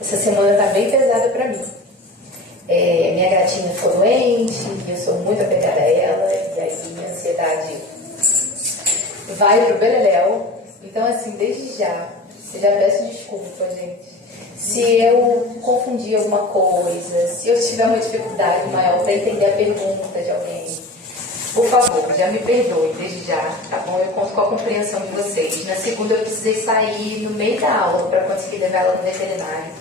Essa semana tá bem pesada para mim. Minha gatinha ficou doente, eu sou muito apegada a ela, e aí minha ansiedade vai pro beleléu. Então, assim, desde já, eu já peço desculpa, gente. Se eu confundir alguma coisa, se eu tiver uma dificuldade maior para entender a pergunta de alguém, por favor, já me perdoe desde já, tá bom? Eu conto com a compreensão de vocês. Na segunda eu precisei sair no meio da aula para conseguir levar ela no veterinário.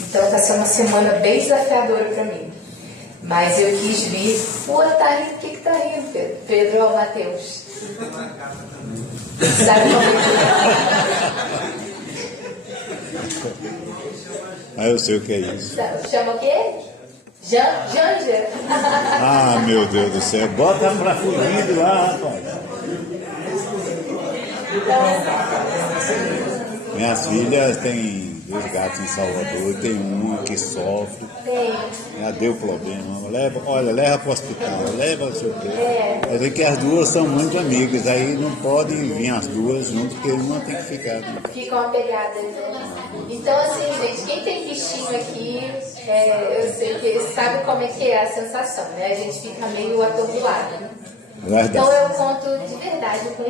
Então tá sendo uma semana bem desafiadora para mim. Mas eu quis vir. Pô, tá rindo? O que tá rindo, Pedro? Pedro ou Matheus? Sabe como Ah, eu sei o que é isso. Chama o quê? Janja? Ah, meu Deus do céu. Bota pra fugir de lá, rapaz. Minhas filhas têm 2 gatos em Salvador, tem uma que sofre. Já deu problema. Leva para o hospital, leva não sei o quê. Eu sei que as duas são muito amigas, aí não podem vir as duas juntas, porque uma tem que ficar. Né? Ficam apegadas, né? Então, assim, gente, quem tem bichinho aqui, eu sei que sabe como é que é a sensação, né? A gente fica meio atordoado. Verdade. Então, eu conto de verdade com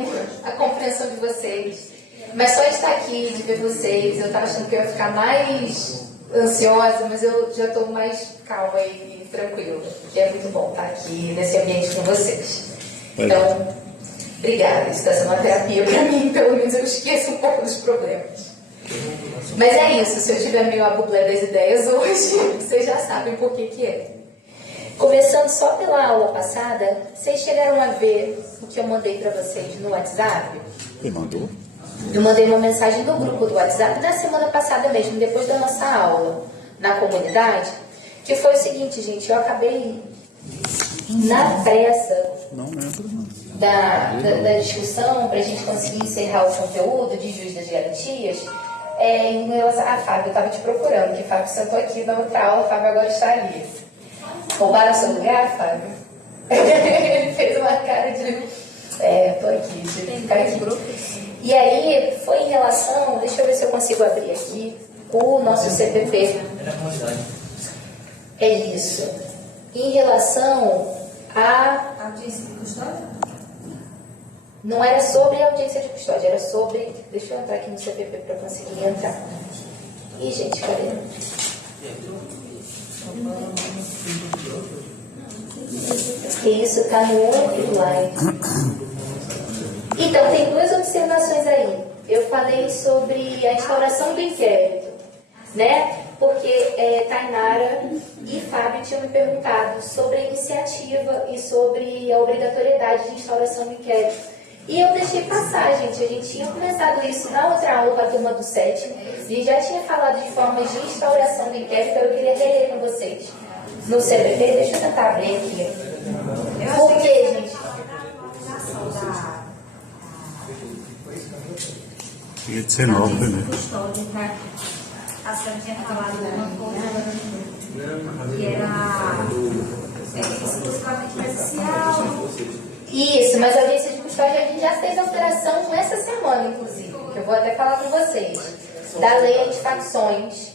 a compreensão de vocês. Mas só estar aqui, de ver vocês, eu estava achando que eu ia ficar mais ansiosa, mas eu já estou mais calma e tranquila. E é muito bom estar aqui nesse ambiente com vocês. Então, obrigada. Isso está sendo uma terapia para mim, pelo menos eu esqueço um pouco dos problemas. Mas é isso, se eu tiver meio a bublé das ideias hoje, vocês já sabem por que é. Começando só pela aula passada, vocês chegaram a ver o que eu mandei para vocês no WhatsApp? Você mandou? Eu mandei uma mensagem no grupo do WhatsApp na semana passada mesmo, depois da nossa aula na comunidade, que foi o seguinte, gente, eu acabei na pressa da discussão para a gente conseguir encerrar o conteúdo de juiz das garantias, em relação a Fábio, eu estava te procurando, que o Fábio sentou aqui na outra aula, o Fábio agora está ali. Roubaram seu lugar, Fábio? Ele fez uma cara de... tô aqui, tive que ficar aqui. E aí, foi em relação, deixa eu ver se eu consigo abrir aqui, o nosso CPP. É isso. Em relação a... Audiência de custódia? Não era sobre a audiência de custódia, era sobre... Deixa eu entrar aqui no CPP para conseguir entrar. Ih, gente, cadê? Porque isso está no outro slide. Então, tem 2 observações aí. Eu falei sobre a instauração do inquérito, né? Porque Tainara e Fábio tinham me perguntado sobre a iniciativa e sobre a obrigatoriedade de instauração do inquérito. E eu deixei passar, gente. A gente tinha começado isso na outra aula com a turma do 7. E já tinha falado de formas de instauração do inquérito, eu queria reler com vocês. No CPP, deixa eu tentar abrir aqui. Por quê, gente? Tinha de ser nova, né? A senhora tinha falado uma coisa que era exclusivamente presencial. Isso, mas a audiência de custódia a gente já fez alteração essa semana, inclusive, que eu vou até falar para vocês, da lei antifacções.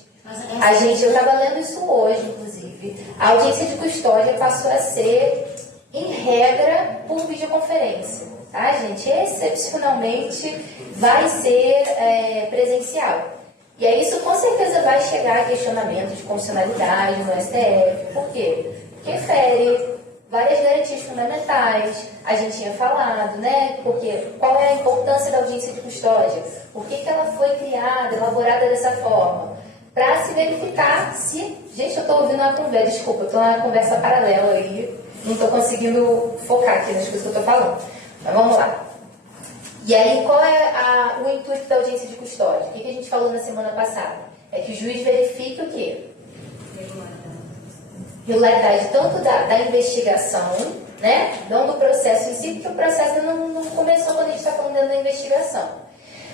Eu estava lendo isso hoje, inclusive. A audiência de custódia passou a ser, em regra, por videoconferência. Tá, gente? Excepcionalmente vai ser presencial. E aí isso com certeza vai chegar a questionamento de constitucionalidade no STF. Por quê? Porque fere várias garantias fundamentais. A gente tinha falado, né? Porque qual é a importância da audiência de custódia? Por que ela foi criada, elaborada dessa forma? Para se verificar se... Gente, eu estou ouvindo uma conversa, desculpa, eu estou numa conversa paralela aí. Não estou conseguindo focar aqui nas coisas que eu estou falando. Mas vamos lá. E aí, qual é o intuito da audiência de custódia? O que a gente falou na semana passada? É que o juiz verifique o quê? Regularidade tanto da investigação, né? Não do processo em si, porque o processo não começou quando a gente está falando da investigação.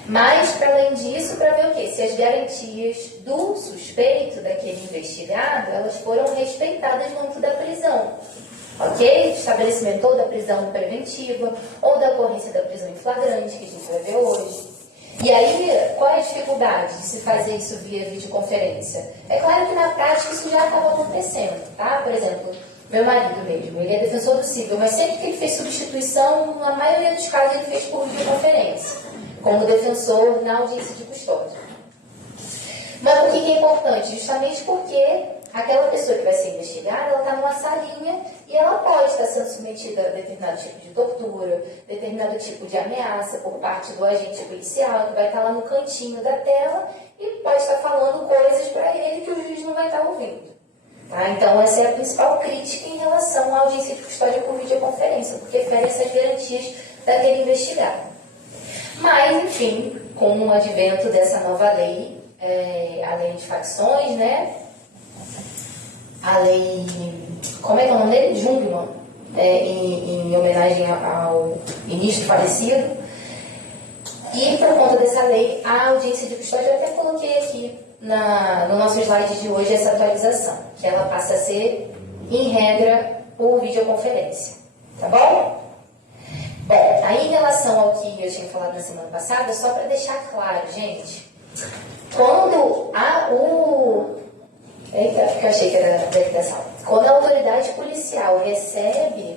Mas, para além disso, para ver o quê? Se as garantias do suspeito, daquele investigado, elas foram respeitadas no âmbito da prisão. Ok? Estabelecimento ou da prisão preventiva, ou da ocorrência da prisão em flagrante, que a gente vai ver hoje. E aí, qual é a dificuldade de se fazer isso via videoconferência? É claro que na prática isso já acaba acontecendo, tá? Por exemplo, meu marido mesmo, ele é defensor do civil, mas sempre que ele fez substituição, na maioria dos casos ele fez por videoconferência, como defensor na audiência de custódia. Mas por que é importante? Justamente porque aquela pessoa que vai ser investigada, ela está numa salinha e ela pode estar sendo submetida a determinado tipo de tortura, determinado tipo de ameaça por parte do agente policial, que vai estar lá no cantinho da tela e pode estar falando coisas para ele que o juiz não vai estar ouvindo. Tá? Então, essa é a principal crítica em relação à audiência de custódia por videoconferência, porque fere essas garantias daquele investigado. Mas, enfim, com o advento dessa nova lei, a lei de facções, né? A lei, como é que é o nome dele? Jungmann, em homenagem ao ministro falecido. E por conta dessa lei, a audiência de custódia, eu até coloquei aqui no nosso slide de hoje essa atualização, que ela passa a ser, em regra, por videoconferência. Tá bom? Bom, aí em relação ao que eu tinha falado na semana passada, só para deixar claro, gente, quando Eita, porque eu achei que era dentro da sala. Quando a autoridade policial recebe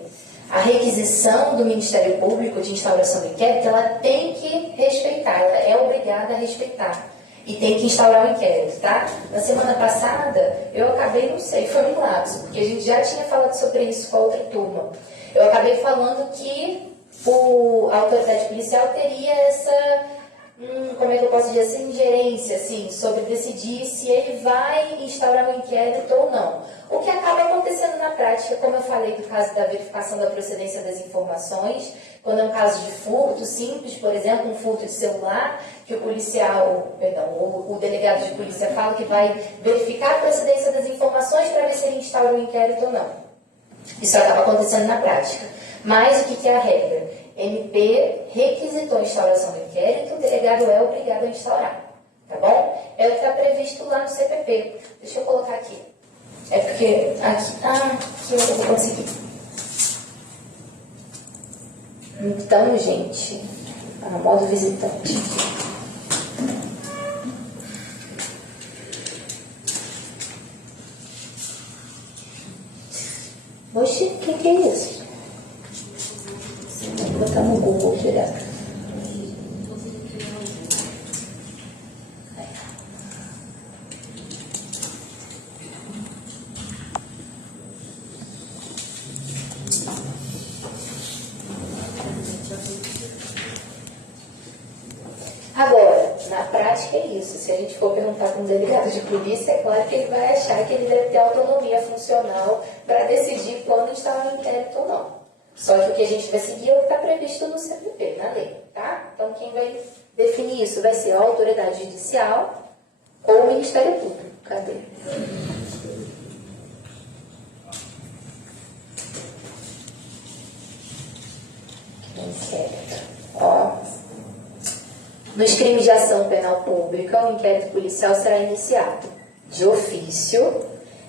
a requisição do Ministério Público de instauração do inquérito, ela tem que respeitar, ela é obrigada a respeitar. E tem que instaurar o inquérito, tá? Na semana passada, eu acabei, não sei, foi um lapso, porque a gente já tinha falado sobre isso com a outra turma. Eu acabei falando que a autoridade policial teria essa... como é que eu posso dizer, essa ingerência, assim, sobre decidir se ele vai instaurar um inquérito ou não. O que acaba acontecendo na prática, como eu falei do caso da verificação da procedência das informações, quando é um caso de furto simples, por exemplo, um furto de celular, que o policial, o delegado de polícia fala que vai verificar a procedência das informações para ver se ele instaura um inquérito ou não. Isso acaba acontecendo na prática. Mas o que é a regra? MP requisitou a instauração do inquérito, o delegado é obrigado a instaurar, tá bom? É o que está previsto lá no CPP. Deixa eu colocar aqui. É porque aqui eu vou conseguir. Então, gente, modo visitante. Oxi, o que é isso? Vou botar no Google direto. Agora, na prática é isso. Se a gente for perguntar para um delegado de polícia, é claro que ele vai achar que ele deve ter autonomia funcional para decidir quando instalar um inquérito ou não. Só que o que a gente vai seguir é o que está previsto no CPP, na lei, tá? Então, quem vai definir isso vai ser a autoridade judicial ou o Ministério Público. Cadê? Inquérito. Ó. Nos crimes de ação penal pública, o inquérito policial será iniciado de ofício,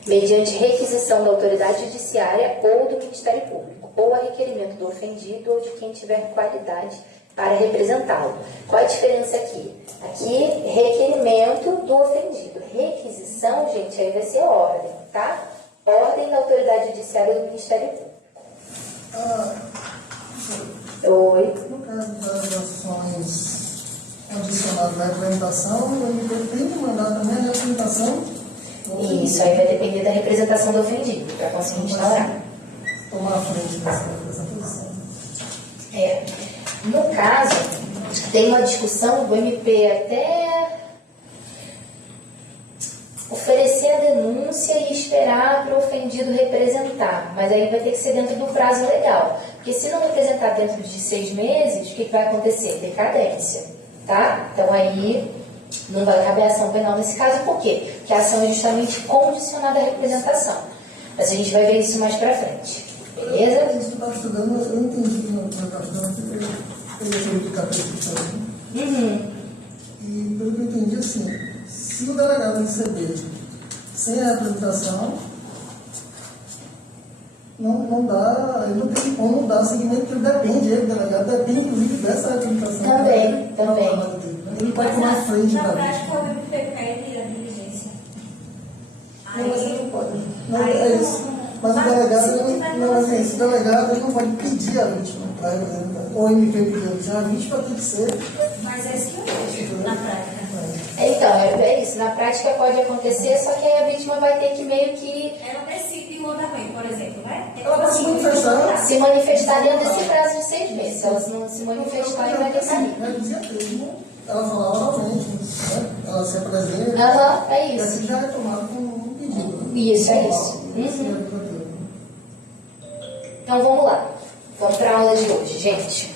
mediante requisição da autoridade judiciária ou do Ministério Público, ou a requerimento do ofendido ou de quem tiver qualidade para representá-lo. Qual a diferença aqui? Aqui, requerimento do ofendido. Requisição, gente, aí vai ser ordem, tá? Ordem da autoridade judiciária ou do Ministério Público. Oi. No caso das ações condicionadas à representação, o MP tem que mandar também a representação. Isso, aí vai depender da representação do ofendido, para conseguir instaurar. Tomar a frente dessa posição. No caso, tem uma discussão do MP até oferecer a denúncia e esperar para o ofendido representar, mas aí vai ter que ser dentro do prazo legal, porque se não representar dentro de 6 meses, o que vai acontecer? Decadência, tá? Então aí não vai caber ação penal nesse caso, por quê? Porque a ação é justamente condicionada à representação, mas a gente vai ver isso mais para frente, beleza? Isso que eu estava estudando, eu não entendi que não estava estudando, eu ia verificar a prescrição. E pelo que eu entendi, assim, se o delegado receber sem a apresentação, não dá, ele não tem como dar seguimento, porque ele depende, o delegado depende, inclusive, dessa apresentação. Também. Ele pode tomar frente Na da prática, vítima. o MP pede a diligência. Não, mas ele não pode. Não, é isso. Mas o delegado, não, assim, esse delegado ele não pode pedir a vítima para representar. Ou o MP pedir. A vítima tem que ser. Mas é isso que eu vejo na prática. Então, é isso. Na prática pode acontecer, só que aí a vítima vai ter que meio que Ela decide o andamento, por exemplo, né? Ela vai se manifestar. se manifestar dentro desse prazo de 6 meses. Se ela não se manifestar, ele vai ter que sair. Ela dizia mesmo. Ela fala oralmente, né? Ela se apresenta. Aham, é E isso. assim já é tomado como um pedido. Né? Isso, é isso. Então vamos lá. Vamos para a aula de hoje, gente.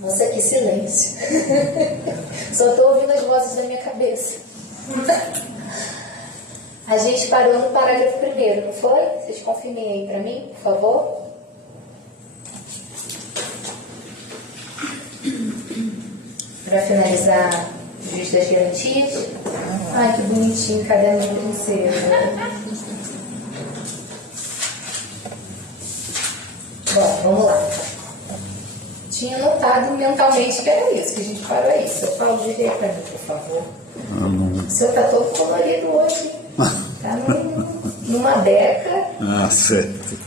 Nossa, que silêncio. Só estou ouvindo as vozes da minha cabeça. A gente parou no parágrafo primeiro, não foi? Vocês confirmem aí para mim, por favor. Para finalizar o juiz das garantias. Ai, que bonitinho, caderno de princesa. Bom, vamos lá. Tinha notado mentalmente que era isso, que a gente parou aí. Seu Paulo, diga aí para mim, por favor. O seu tá todo colorido hoje. Tá numa beca. Ah, certo.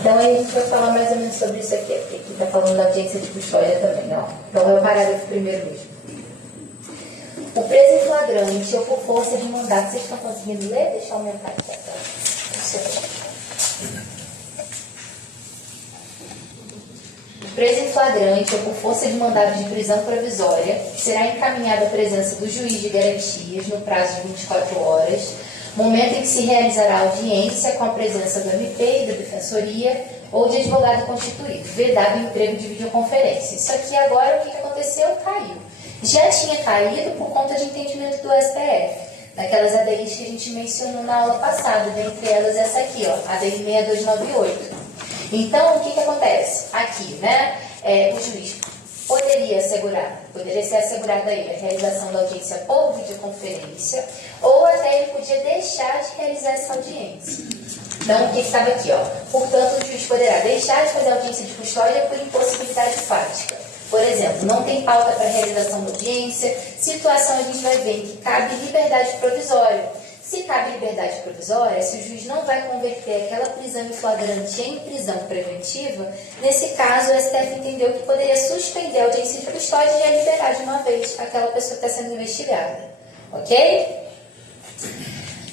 Então aí a gente vai falar mais ou menos sobre isso aqui, porque aqui está falando da audiência de custódia também, ó. Então é o parágrafo primeiro mesmo. O preso em flagrante ou por força de mandato, vocês estão conseguindo ler? Deixa eu aumentar aqui a tela. O preso em flagrante ou por força de mandado de prisão provisória será encaminhado à presença do juiz de garantias no prazo de 24 horas, momento em que se realizará a audiência com a presença do MP e da Defensoria ou de advogado constituído, vedado o emprego de videoconferência. Isso aqui agora, o que aconteceu? Caiu. Já tinha caído por conta de entendimento do STF, daquelas ADIs que a gente mencionou na aula passada, dentre elas essa aqui, ó, ADI 6298. Então, o que acontece? Aqui, né, o juiz poderia ser assegurada a ele a realização da audiência por videoconferência, ou até ele podia deixar de realizar essa audiência. Então, o que estava aqui, ó? Portanto, o juiz poderá deixar de fazer a audiência de custódia por impossibilidade fática. Por exemplo, não tem pauta para a realização da audiência, situação a gente vai ver que cabe liberdade provisória. Se cabe liberdade provisória, se o juiz não vai converter aquela prisão em flagrante em prisão preventiva, nesse caso o STF entendeu que poderia suspender a audiência de custódia e ia liberar de uma vez aquela pessoa que está sendo investigada. Ok?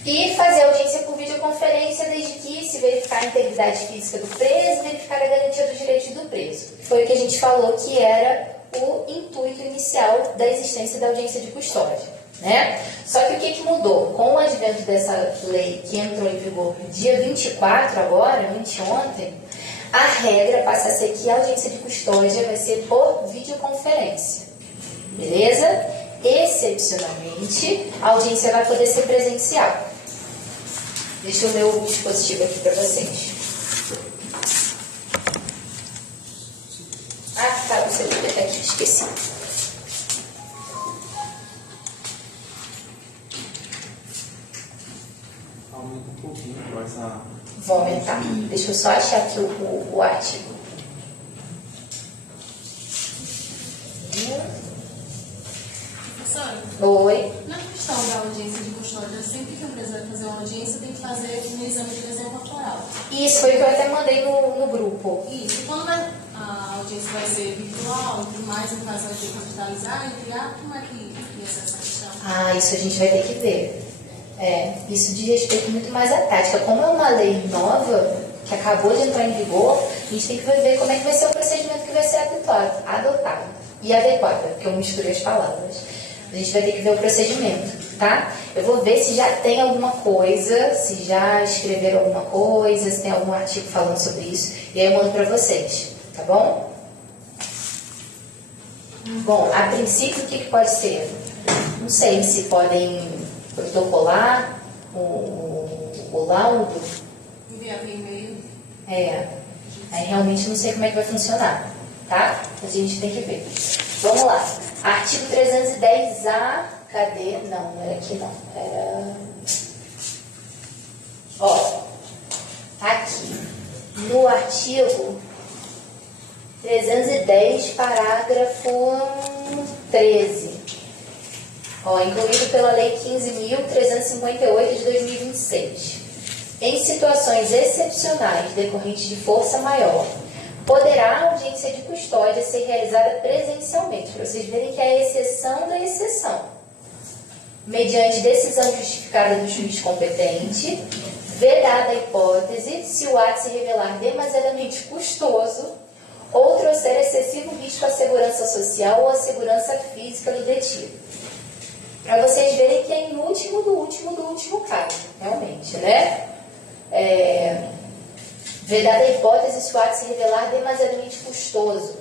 E fazer a audiência por videoconferência desde que se verificar a integridade física do preso e verificar a garantia dos direitos do preso. Foi o que a gente falou que era o intuito inicial da existência da audiência de custódia. Né? Só que o que mudou? Com o advento dessa lei que entrou em vigor dia 24 agora, anteontem, a regra passa a ser que a audiência de custódia vai ser por videoconferência. Beleza? Excepcionalmente, a audiência vai poder ser presencial. Deixa eu ler o dispositivo aqui para vocês. Ah, tá, você aqui, esqueci. Aumenta um pouquinho essa. Vou aumentar. Deixa eu só achar aqui o artigo. Professora, Oi. na questão da audiência de custódia, sempre que a empresa vai fazer uma audiência, tem que fazer um exame de lesão corporal. Isso foi o que eu até mandei no grupo. Isso, quando a audiência vai ser virtual e tudo mais, no caso vai ter que digitalizar, enviar, como é que ia ser essa questão? Ah, isso a gente vai ter que ver. Isso diz respeito muito mais à tática. Como é uma lei nova, que acabou de entrar em vigor, a gente tem que ver como é que vai ser o procedimento que vai ser adotado e adequado, porque eu misturei as palavras. A gente vai ter que ver o procedimento, tá? Eu vou ver se já tem alguma coisa, se já escreveram alguma coisa, se tem algum artigo falando sobre isso, e aí eu mando para vocês, tá bom? Bom, a princípio, o que pode ser? Não sei se podem protocolar o laudo. Enviar via e-mail. Aí realmente não sei como é que vai funcionar. tá? A gente tem que ver. Vamos lá. Artigo 310A, cadê? Não era aqui não. Era... Ó, aqui, no artigo 310, parágrafo 13. Ó, incluído pela Lei 15.358 de 2026. Em situações excepcionais decorrentes de força maior, poderá a audiência de custódia ser realizada presencialmente, para vocês verem que é a exceção da exceção, mediante decisão justificada do juiz competente, vedada a hipótese, se o ato se revelar demasiadamente custoso ou trouxer excessivo risco à segurança social ou à segurança física do detido. Para vocês verem que é em último do último caso, realmente, né? Vedada a hipótese se o ato se revelar demasiadamente custoso.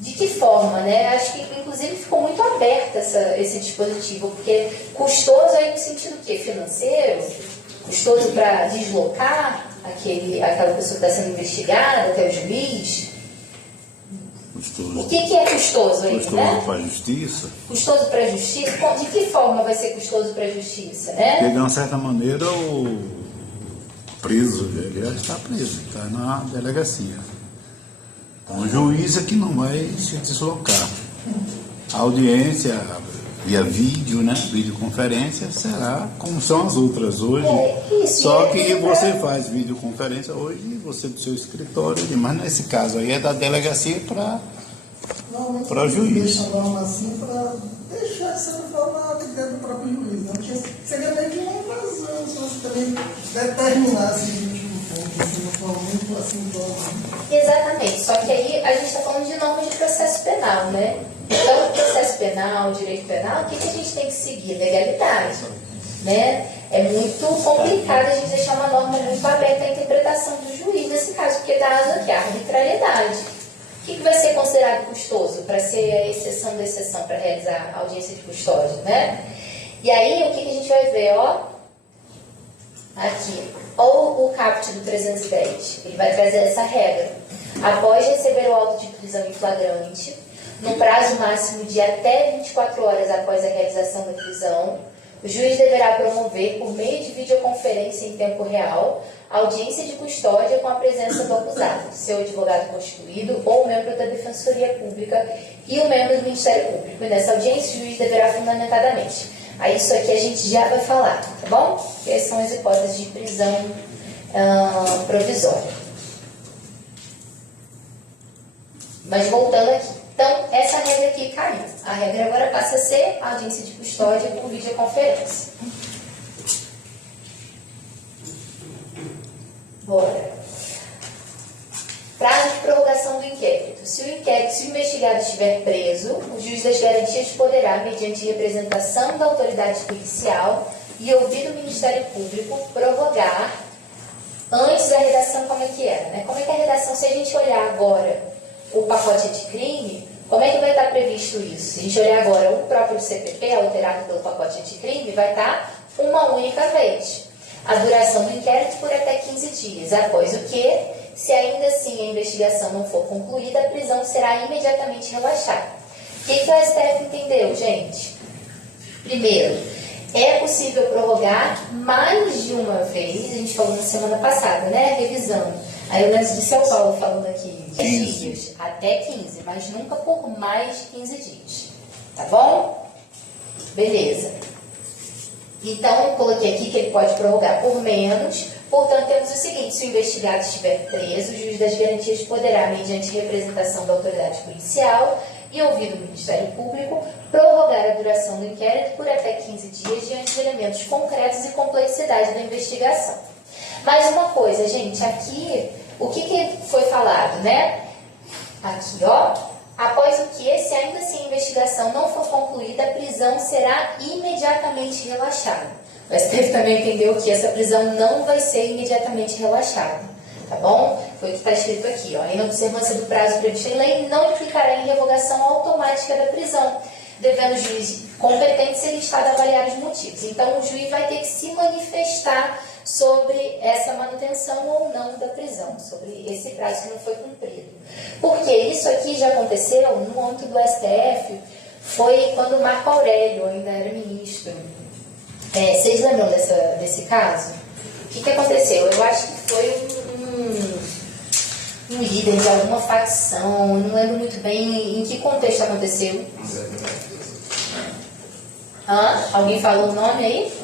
De que forma, né? Acho que, inclusive, ficou muito aberto esse dispositivo, porque custoso aí no sentido o quê? Financeiro? Custoso para deslocar aquela pessoa que está sendo investigada até o juiz? Custoso. O que é custoso aí, Custoso né? para a justiça. Custoso para a justiça? De que forma vai ser custoso para a justiça, né? Porque, de uma certa maneira, o preso, ele já está preso, está na delegacia. Então, o juiz é que não vai se deslocar. A audiência via vídeo, né? Videoconferência, será como são as outras hoje. Só que você faz videoconferência hoje, você do seu escritório, mas nesse caso aí é da delegacia para o juiz. Deixa a norma assim para deixar de certa forma a critério do próprio juiz. Né? Porque seria meio que uma invasão, se você também determinasse o último ponto, assim, de uma forma muito assim, Exatamente, só que aí a gente está falando de normas de processo penal, né? Então, processo penal, direito penal, o que a gente tem que seguir? Legalidade, né? É muito complicado a gente deixar uma norma muito aberta à interpretação do juiz nesse caso, porque dá aqui a arbitrariedade. O que vai ser considerado custoso para ser a exceção da exceção para realizar a audiência de custódia, né? E aí, o que a gente vai ver, ó? Aqui, ou o caput do 310, ele vai trazer essa regra. Após receber o auto de prisão em flagrante, no prazo máximo de até 24 horas após a realização da prisão, o juiz deverá promover, por meio de videoconferência em tempo real, audiência de custódia com a presença do acusado, seu advogado constituído ou membro da Defensoria Pública e o membro do Ministério Público. E nessa audiência, o juiz deverá fundamentadamente. Aí isso aqui a gente já vai falar, tá bom? Que essas são as hipóteses de prisão provisória. Mas voltando aqui. Então, essa regra aqui caiu. A regra agora passa a ser a audiência de custódia por videoconferência. Bora. Prazo de prorrogação do inquérito. Se o investigado estiver preso, o juiz das garantias poderá, mediante representação da autoridade policial e ouvido o Ministério Público, prorrogar antes da redação como é que era, né? Como é que é a redação, se a gente olhar agora o pacote anticrime, como é que vai estar previsto isso? Se a gente olhar agora o próprio CPP, alterado pelo pacote anticrime, vai estar uma única vez. A duração do inquérito por até 15 dias, após o que, se ainda assim a investigação não for concluída, a prisão será imediatamente relaxada. O que o STF entendeu, gente? Primeiro, é possível prorrogar mais de uma vez, a gente falou na semana passada, né? Revisando. Aí o lance de São Paulo falando aqui, 10 dias, até 15, mas nunca por mais de 15 dias. Tá bom? Beleza. Então, coloquei aqui que ele pode prorrogar por menos. Portanto, temos o seguinte: se o investigado estiver preso, o juiz das garantias poderá, mediante representação da autoridade policial e ouvido o Ministério Público, prorrogar a duração do inquérito por até 15 dias diante de elementos concretos e complexidade da investigação. Mais uma coisa, gente, aqui, o que foi falado, né? Aqui, ó. Após o que, se ainda assim a investigação não for concluída, a prisão será imediatamente relaxada. O STF também entendeu que essa prisão não vai ser imediatamente relaxada, tá bom? Foi o que está escrito aqui, ó. A inobservância do prazo previsto em lei não implicará em revogação automática da prisão, devendo o juiz competente ser listado a avaliar os motivos. Então, o juiz vai ter que se manifestar sobre essa manutenção ou não da prisão, sobre esse prazo que não foi cumprido. Porque isso aqui já aconteceu no âmbito do STF, foi quando o Marco Aurélio ainda era ministro. Vocês lembram desse caso? O que aconteceu? Eu acho que foi um líder de alguma facção, não lembro muito bem em que contexto aconteceu. Alguém falou o nome aí?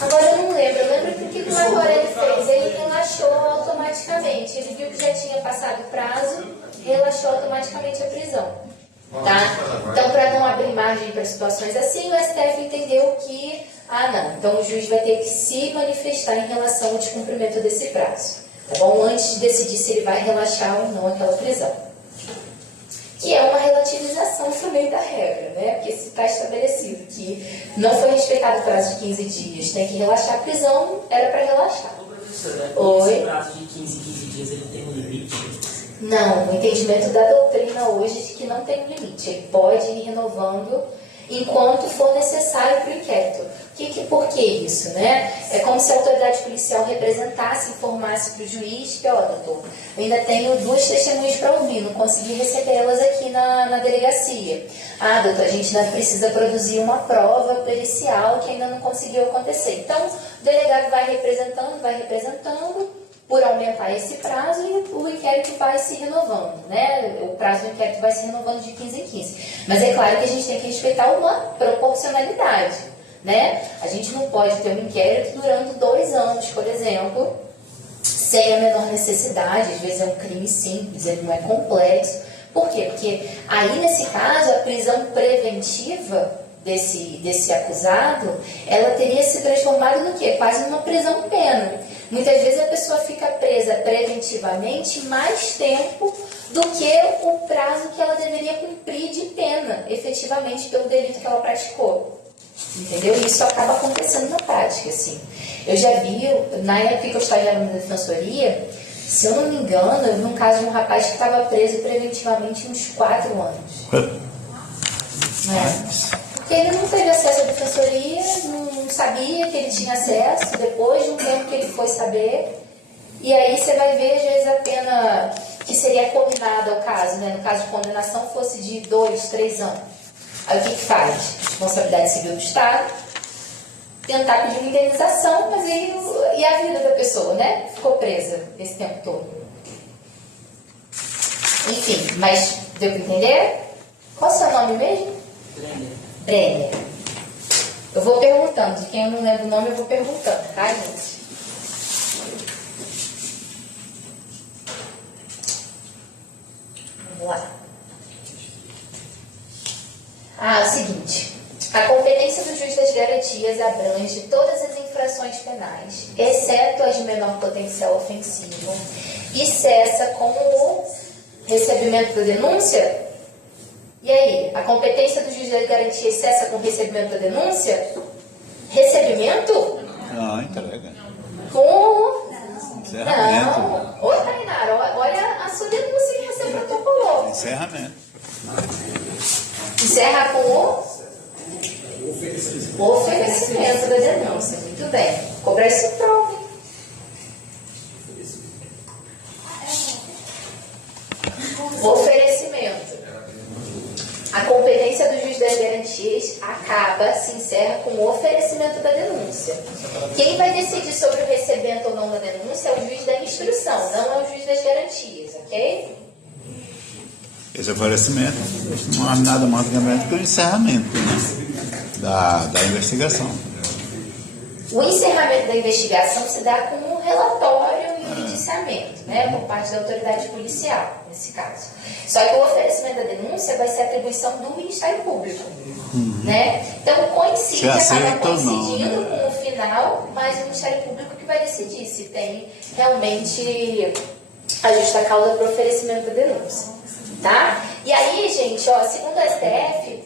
Agora eu não lembro. Eu lembro que o que o Marco Aurélio fez? Ele relaxou automaticamente. Ele viu que já tinha passado o prazo, relaxou automaticamente a prisão. Tá? Então, para não abrir margem para situações assim, o STF entendeu que, não, então o juiz vai ter que se manifestar em relação ao descumprimento desse prazo, tá bom? Antes de decidir se ele vai relaxar ou não aquela prisão. Que é uma relativização também da regra, né? Porque se está estabelecido que não foi respeitado o prazo de 15 dias, tem que relaxar a prisão, era para relaxar. Esse prazo de 15 dias, ele tem um limite? Não, o entendimento da doutrina hoje é de que não tem um limite. Ele pode ir renovando enquanto for necessário para o inquérito. Por que isso, né? É como se a autoridade policial representasse, informasse para o juiz que, doutor, eu ainda tenho 2 testemunhas para ouvir, não consegui recebê-las aqui na delegacia. Doutor, a gente ainda precisa produzir uma prova pericial que ainda não conseguiu acontecer. Então, o delegado vai representando, por aumentar esse prazo, e o inquérito vai se renovando, né? O prazo do inquérito vai se renovando de 15 em 15. Mas é claro que a gente tem que respeitar uma proporcionalidade, né? A gente não pode ter um inquérito durando 2 anos, por exemplo, sem a menor necessidade. Às vezes é um crime simples, ele não é complexo. Por quê? Porque aí, nesse caso, a prisão preventiva desse acusado, ela teria se transformado no quê? Quase numa prisão-pena. Muitas vezes a pessoa fica presa preventivamente mais tempo do que o prazo que ela deveria cumprir de pena, efetivamente, pelo delito que ela praticou. Entendeu? Isso acaba acontecendo na prática, assim. Eu já vi, na época que eu estagiava na defensoria, se eu não me engano, eu vi um caso de um rapaz que estava preso preventivamente uns 4 anos. Porque ele não teve acesso à defensoria, não sabia que ele tinha acesso, depois de um tempo que ele foi saber. E aí você vai ver, às vezes, a pena que seria combinada ao caso, né? No caso de condenação, fosse de 2, 3 anos. Aí o que faz? Responsabilidade civil do Estado, tentar pedir uma indenização, mas aí, e a vida da pessoa, né? Ficou presa esse tempo todo. Enfim, mas deu para entender? Qual é o seu nome mesmo? Brenner. Eu vou perguntando, de quem eu não lembro o nome, eu vou perguntando, tá, gente? Vamos lá. É o seguinte. A competência do juiz das garantias abrange todas as infrações penais, exceto as de menor potencial ofensivo, e cessa com o recebimento da denúncia. E aí, a competência do juiz das garantias cessa com o recebimento da denúncia? Recebimento? Não, entrega. Com... Encerramento. Não. Ô, Tainara, olha a sua denúncia que você protocolou. Encerramento. Encerra com o oferecimento da denúncia. Muito bem. Cobrar isso prova. Oferecimento. A competência do juiz das garantias se encerra com o oferecimento da denúncia. Quem vai decidir sobre o recebimento ou não da denúncia é o juiz da instrução, não é o juiz das garantias, ok? Esse oferecimento não há nada mais do que o encerramento, né, da investigação. O encerramento da investigação se dá com um relatório e um indiciamento, né, por parte da autoridade policial, nesse caso. Só que o oferecimento da denúncia vai ser atribuição do Ministério Público, né? Então coincide, acaba coincidindo com o final, mas o Ministério Público que vai decidir se tem realmente a justa causa para o oferecimento da denúncia, tá? E aí, gente, segundo o STF,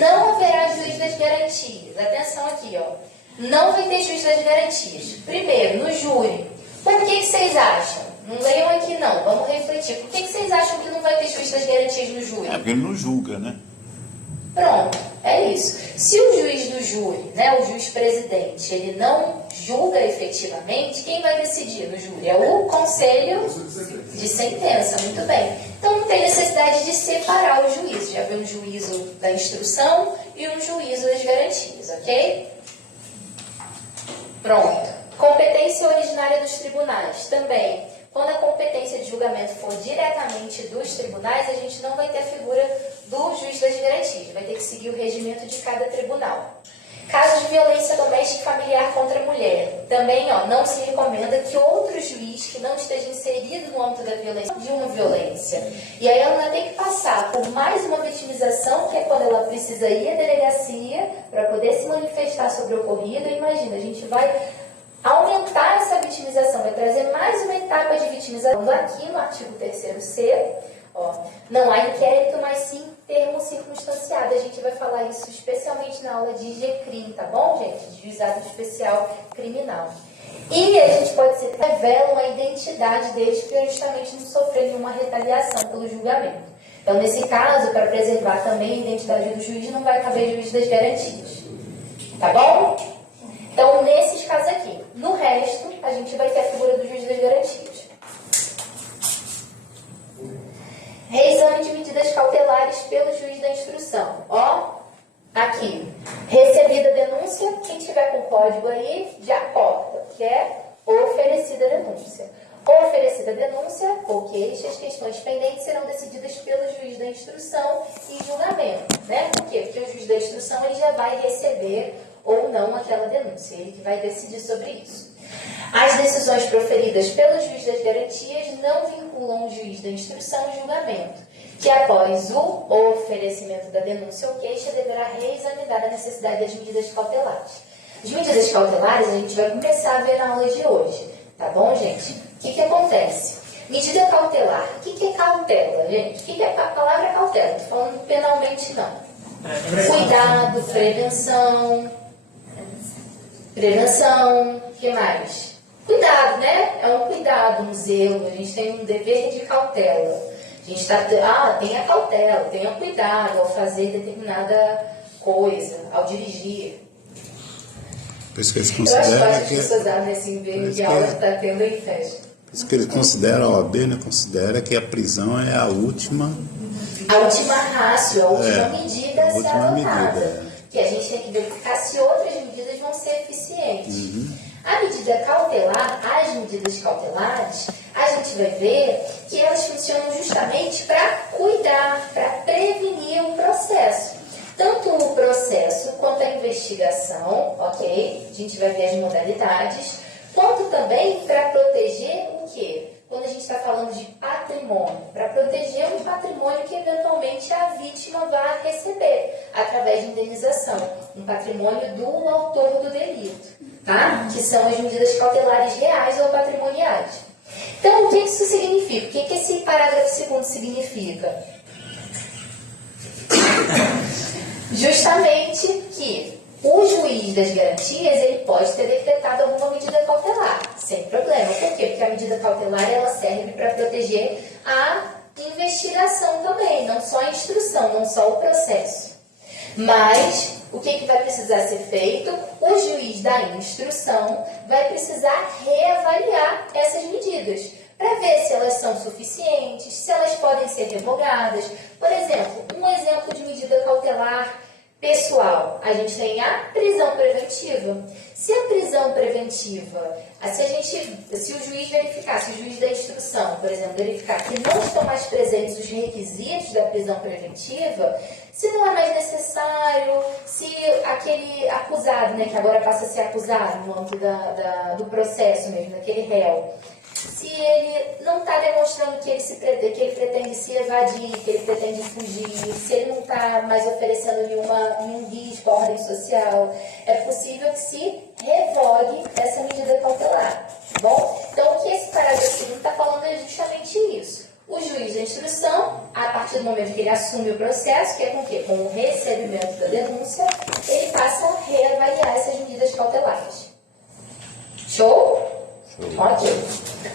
não haverá juiz das garantias. Atenção aqui, não vai ter juiz das garantias. Primeiro, no júri. Mas por que vocês acham? Não leiam aqui não, vamos refletir. Por que vocês acham que não vai ter juiz das garantias no júri? Porque ele não julga, né? Pronto, é isso. Se o juiz do júri, né, o juiz presidente, ele não julga efetivamente, quem vai decidir no júri? É o conselho de sentença, muito bem. Então não tem necessidade de separar os juízes. Já vê um juízo da instrução e um juízo das garantias, ok? Pronto. Competência originária dos tribunais. Também, quando a competência de julgamento for diretamente dos tribunais, a gente não vai ter a figura do juiz das garantias. Vai ter que seguir o regimento de cada tribunal. Caso de violência doméstica e familiar contra a mulher. Também, não se recomenda que outro juiz que não esteja inserido no âmbito da violência de uma violência. E aí ela tem que passar por mais uma vitimização, que é quando ela precisa ir à delegacia para poder se manifestar sobre o ocorrido. Imagina, a gente vai aumentar essa vitimização, vai trazer mais uma etapa de vitimização. Aqui no artigo 3º-C, não há inquérito, mas sim termo circunstanciado. A gente vai falar isso especialmente na aula de GCRIM, tá bom, gente? De Juizado Especial Criminal. E a gente pode ser que revelam a identidade deles para justamente não sofrer nenhuma retaliação pelo julgamento. Então, nesse caso, para preservar também a identidade do juiz, não vai caber juiz das garantias. Tá bom? Então, nesses casos aqui. No resto, a gente vai ter a figura do juiz das garantias. Reexame de medidas cautelares pelo juiz da instrução. Aqui. Recebida denúncia, quem tiver com código aí, já corta, que é oferecida denúncia. Oferecida denúncia ou queixa, as questões pendentes serão decididas pelo juiz da instrução e julgamento, né? Por quê? Porque o juiz da instrução ele já vai receber ou não aquela denúncia, ele que vai decidir sobre isso. As decisões proferidas pelo juiz das garantias não vinculam o juiz da instrução e julgamento, que após o oferecimento da denúncia ou queixa deverá reexaminar a necessidade das medidas cautelares. As medidas cautelares a gente vai começar a ver na aula de hoje, tá bom, gente? O que acontece? Medida cautelar. O que é cautela, gente? O que é a palavra cautela? Não estou falando penalmente, não. Cuidado, prevenção. Prevenção, o que mais? Cuidado, né? É um cuidado, um zelo. A gente tem um dever de cautela. A gente tenha cautela, tenha cuidado ao fazer determinada coisa, ao dirigir. Por isso que eles Eu acho consideram que as pessoas nesse inverno de aula que está tendo em festa. Por isso que eles consideram, a OAB, né, considera que a prisão é a última... A última rácio, a última medida a ser adotada. Medida. Que a gente tem que verificar se outras medidas vão ser eficientes. A medida cautelar, as medidas cautelares, a gente vai ver que elas funcionam justamente para cuidar, para prevenir o processo. Tanto o processo quanto a investigação, ok? A gente vai ver as modalidades, quanto também para proteger o quê? Quando a gente está falando de patrimônio, para proteger um patrimônio que eventualmente a vítima vai receber através de indenização, um patrimônio do autor do delito, tá? Que são as medidas cautelares reais ou patrimoniais. Então, o que isso significa? O que esse parágrafo 2º significa? Justamente que o juiz das garantias ele pode ter decretado alguma medida cautelar, sem problema. Por quê? Porque a medida cautelar ela serve para proteger a investigação também, não só a instrução, não só o processo. Mas o que vai precisar ser feito? O juiz da instrução vai precisar reavaliar essas medidas para ver se elas são suficientes, se elas podem ser revogadas. Por exemplo, um exemplo de medida cautelar pessoal, a gente tem a prisão preventiva. Se a prisão preventiva, se o juiz verificar, se o juiz da instrução, por exemplo, verificar que não estão mais presentes os requisitos da prisão preventiva, se não é mais necessário, se aquele acusado, né, que agora passa a ser acusado no âmbito do processo mesmo, daquele réu, se ele não está demonstrando que ele pretende se evadir, que ele pretende fugir, se ele não está mais oferecendo nenhum risco à ordem social, é possível que se revogue essa medida cautelar. Bom, então o que esse parágrafo 2º está falando é justamente isso. O juiz da instrução, a partir do momento que ele assume o processo, que é com o quê? Com o recebimento da denúncia, ele passa a reavaliar essas medidas cautelares. Show? Ok.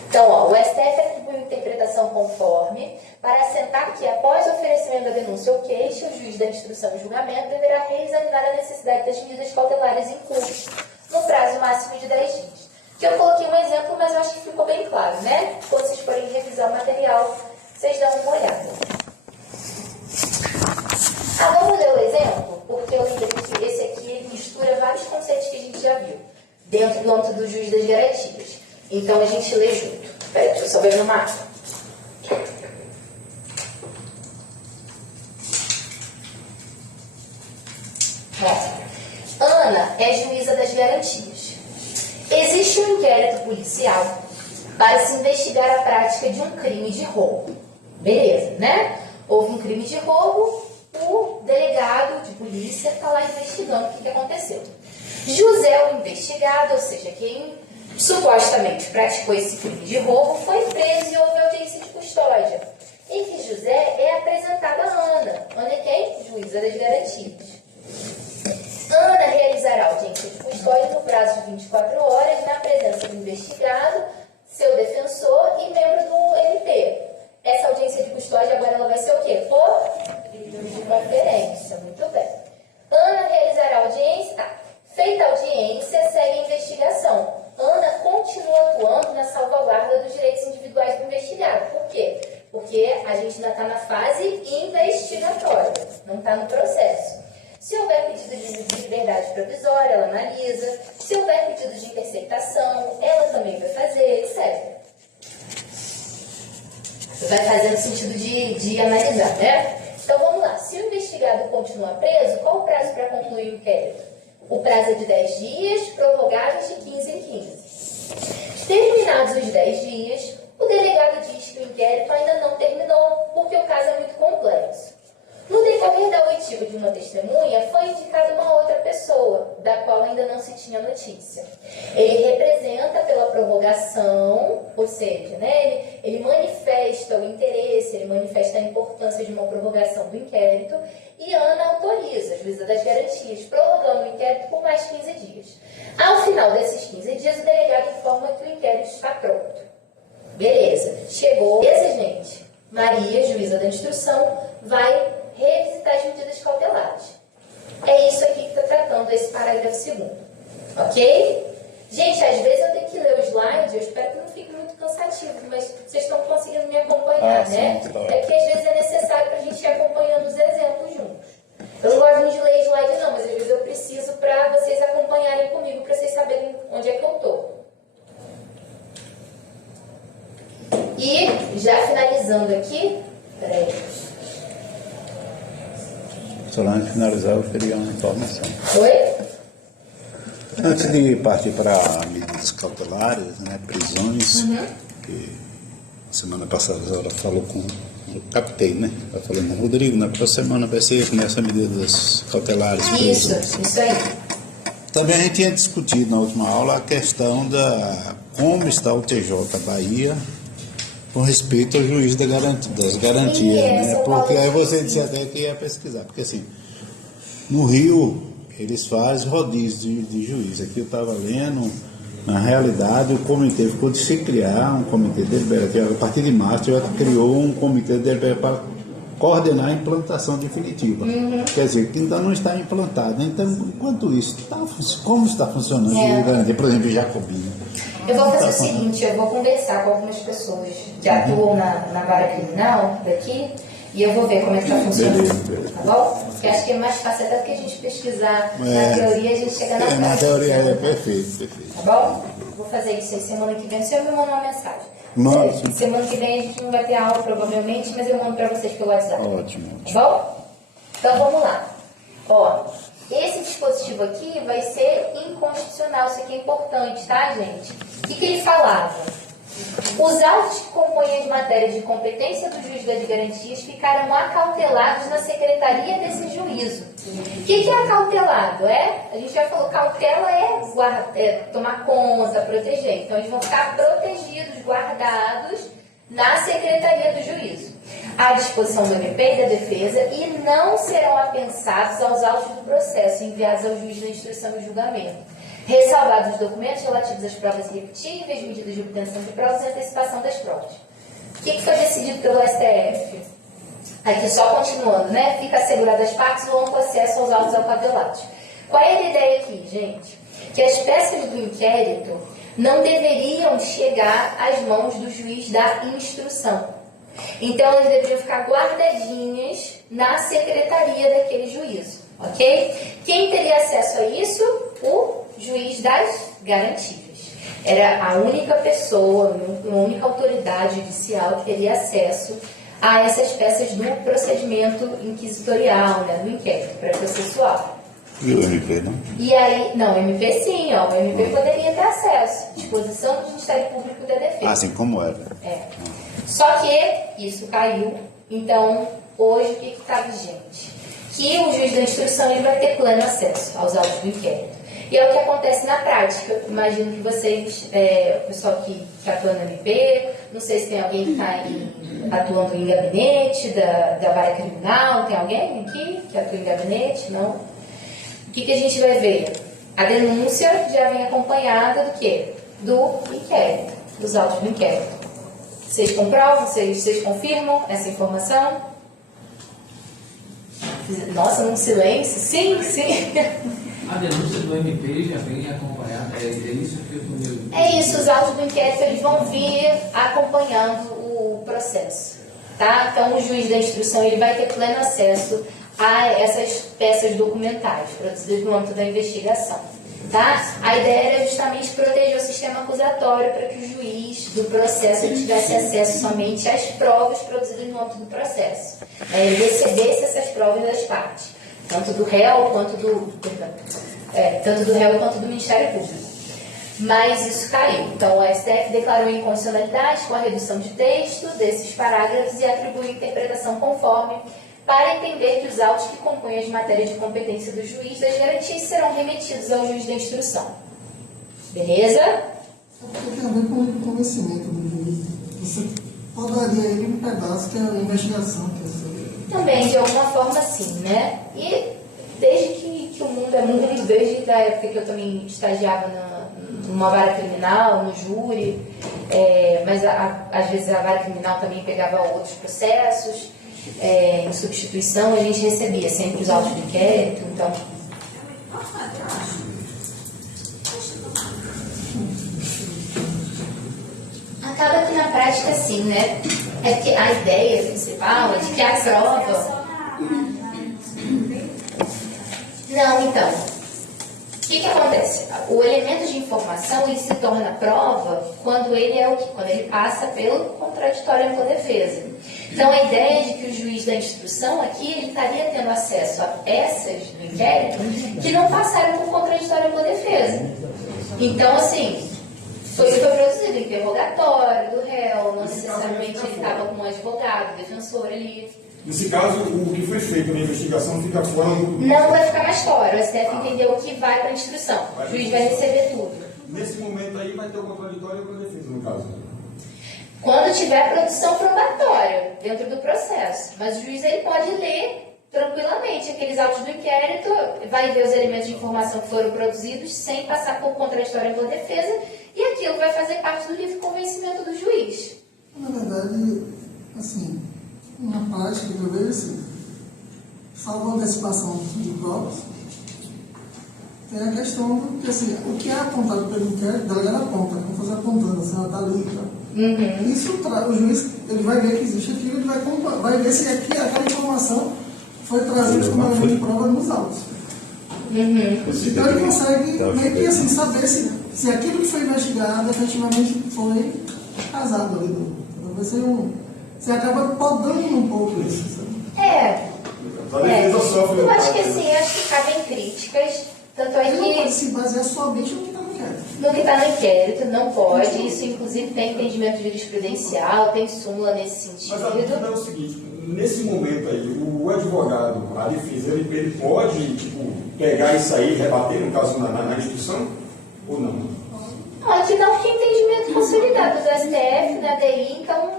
Então, o STF atribuiu interpretação ação conforme, para assentar que, após o oferecimento da denúncia ou queixa, o juiz da instrução e julgamento deverá reexaminar a necessidade das medidas cautelares em curso, no prazo máximo de 10 dias. Que eu coloquei um exemplo, mas eu acho que ficou bem claro, né? Quando vocês forem revisar o material, vocês dão uma olhada. Vamos ler o exemplo, porque eu lembrei que esse aqui mistura vários conceitos que a gente já viu, dentro do âmbito do juiz das garantias. Então a gente lê junto. Espera, deixa eu só ver no mapa. Ana é juíza das garantias. Existe um inquérito policial para se investigar a prática de um crime de roubo. Beleza, né? Houve um crime de roubo, o delegado de polícia está lá investigando o que aconteceu. José, o investigado, ou seja, quem supostamente praticou esse crime de roubo, foi preso e houve audiência de custódia. Em que José é apresentado a Ana. Ana é quem? Juíza das garantias. Ana realizará audiência de custódia no prazo de 24 horas na presença do investigado, seu defensor e membro do MP. Essa audiência de custódia agora ela vai ser o quê? Por videoconferência. Muito bem. Ana realizará audiência. Feita a audiência, segue a investigação. Ana continua atuando na salvaguarda dos direitos individuais do investigado. Por quê? Porque a gente ainda está na fase investigatória, não está no processo. Se houver pedido de liberdade provisória, ela analisa. Se houver pedido de interceptação, ela também vai fazer, etc. Vai fazer no sentido de analisar, né? Então vamos lá. Se o investigado continua preso, qual o prazo para concluir o inquérito? O prazo é de 10 dias, prorrogados de 15 em 15. Terminados os 10 dias, o delegado diz que o inquérito ainda não terminou, porque o caso é muito complexo. No decorrer da oitiva de uma testemunha, foi indicada uma outra pessoa, da qual ainda não se tinha notícia. Ele representa pela prorrogação, ou seja, né, ele manifesta o interesse, ele manifesta a importância de uma prorrogação do inquérito, e Ana autoriza, juíza das garantias, prorrogando o inquérito por mais 15 dias. Ao final desses 15 dias, o delegado informa que o inquérito está pronto. Beleza. Chegou. Beleza, gente? Maria, juíza da instrução, vai revisitar as medidas cautelares. É isso aqui que está tratando esse parágrafo 2º. Ok? Gente, às vezes eu tenho que ler o slide, eu espero que não fique muito cansativo, mas vocês estão conseguindo me acompanhar, né? Sim, claro. É porque às vezes é necessário para a gente ir acompanhando os exemplos juntos. Eu não gosto muito de ler slide não, mas às vezes eu preciso para vocês acompanharem comigo, para vocês saberem onde é que eu estou. E já finalizando aqui, peraí. Só antes de finalizar, eu queria uma informação. Oi? Antes de partir para medidas cautelares, né, prisões, que semana passada a senhora falou com... Eu captei, né? Eu falei com o Rodrigo, na próxima semana vai ser nessas medidas cautelares. Isso aí. Também a gente tinha discutido na última aula a questão da como está o TJ Bahia com respeito ao juiz das garantias, né? Porque aí você disse até que ia pesquisar, porque assim, no Rio eles fazem rodízio de juiz. Aqui eu estava lendo, na realidade o comitê ficou de se criar um comitê deliberativo, a partir de março já criou um comitê deliberativo para coordenar a implantação definitiva. Quer dizer, que ainda não está implantado. Então, enquanto isso, como está funcionando o garantia, por exemplo, Jacobina? Eu vou fazer o seguinte, eu vou conversar com algumas pessoas que atuam na vara criminal daqui e eu vou ver como é que está funcionando, Beleza. tá bom? Porque acho que é mais fácil até do que a gente pesquisar na teoria e a gente chegar na prática. Na teoria é perfeito. Tá bom? Vou fazer isso aí semana que vem, você me manda uma mensagem. Manda, sim. Semana que vem a gente não vai ter aula provavelmente, mas eu mando para vocês pelo WhatsApp. Ótimo. Tá bom? Então vamos lá. Ó, esse dispositivo aqui vai ser inconstitucional, isso aqui é importante, tá, gente? O que ele falava? Os autos que compõem as matérias de competência do juiz das garantias ficaram acautelados na secretaria desse juízo. O que é acautelado? A gente já falou, cautela é tomar conta, proteger. Então, eles vão ficar protegidos, guardados na secretaria do juízo, à disposição do MP e da defesa, e não serão apensados aos autos do processo enviados ao juiz da instrução e julgamento, ressalvados os documentos relativos às provas irrepetíveis, medidas de obtenção de provas e antecipação das provas. O que foi decidido pelo STF? Aqui só continuando, né? Fica assegurado às partes o amplo acesso aos autos apavelados. Qual é a ideia aqui, gente? Que as peças do inquérito não deveriam chegar às mãos do juiz da instrução. Então, elas deveriam ficar guardadinhas na secretaria daquele juízo, ok? Quem teria acesso a isso? O juiz das garantias. Era a única pessoa, a única autoridade judicial que teria acesso a essas peças do procedimento inquisitorial, né, do inquérito pré-processual. E o MP, não? E aí, não, o MP sim, ó, o MP poderia ter acesso, disposição do Ministério Público da Defesa. Assim como era. É. Só que isso caiu, então hoje o que está vigente? Que o juiz da instrução ele vai ter pleno acesso aos autos do inquérito. E é o que acontece na prática. Imagino que vocês, o pessoal que atua no MP, não sei se tem alguém que está atuando em gabinete da vara criminal, tem alguém aqui que atua em gabinete? Não? O que a gente vai ver? A denúncia já vem acompanhada do quê? Do inquérito, dos autos do inquérito. Vocês comprovam? Vocês confirmam essa informação? Nossa, num silêncio? Sim, sim. A denúncia do MP já vem acompanhada, é isso que eu estou. É isso, os autos do inquérito eles vão vir acompanhando o processo. Tá? Então, o juiz da instrução ele vai ter pleno acesso a essas peças documentais produzidas no âmbito da investigação. Tá? A ideia era justamente proteger o sistema acusatório para que o juiz do processo ele tivesse acesso somente às provas produzidas no âmbito do processo. Ele recebesse essas provas das partes, tanto do réu quanto do Ministério Público. Mas isso caiu. Então, o STF declarou inconstitucionalidade com a redução de texto desses parágrafos e atribuiu interpretação conforme para entender que os autos que compõem as matérias de competência do juiz das garantias serão remetidos ao juiz da instrução. Beleza? Porque tem a ver com o convencimento do juiz. Você podaria ele um pedaço que é a investigação. Também, de alguma forma, sim, né? E desde que o mundo é mundo, desde a época que eu também estagiava numa vara criminal, no júri, mas às vezes a vara criminal também pegava outros processos, em substituição, a gente recebia sempre os autos do inquérito, então... Acaba que na prática, sim, né? É que a ideia principal é de que a prova... Não, então... O que acontece? O elemento de informação ele se torna prova quando ele quando ele passa pelo contraditório ampla defesa. Então a ideia é de que o juiz da instrução aqui ele estaria tendo acesso a peças do inquérito que não passaram por contraditório ampla defesa. Então, assim, foi produzido interrogatório do réu, não necessariamente ele estava com um advogado, defensor ali. Nesse caso, o que foi feito na investigação fica fora do... Não vai ficar mais fora. O STF entendeu que vai para a instrução. O juiz vai receber tudo. Nesse momento aí vai ter o contraditório e a defesa, no caso. Quando tiver produção probatória dentro do processo. Mas o juiz ele pode ler tranquilamente aqueles autos do inquérito, vai ver os elementos de informação que foram produzidos sem passar por contraditório pela defesa e aquilo vai fazer parte do livre convencimento do juiz. Na verdade, assim... Na prática, que eu vejo assim, salvo a antecipação de provas, tem a questão do que, assim, o que é apontado pelo inquérito, o delegado aponta, vamos fazer apontando, assim, ela está ali e tal. Isso o juiz, ele vai ver que existe aquilo, ele vai ver se aquela informação foi trazida como elemento de prova nos autos. Então ele consegue meio que assim, saber se aquilo que foi investigado efetivamente foi casado ali. Você acaba podando um pouco isso, sabe? Eu acho que assim, acho que cabem críticas, tanto é Ele não pode que se basear somente no que está no inquérito. no que está no inquérito, não pode, isso inclusive tem entendimento jurisprudencial, tem súmula nesse Mas a dúvida é sentido. o seguinte, nesse momento aí, o advogado, a defesa, ele pode, pegar isso aí e rebater, no caso, na instrução, ou não? Aqui não, porque é entendimento consolidado do STF, da DI, então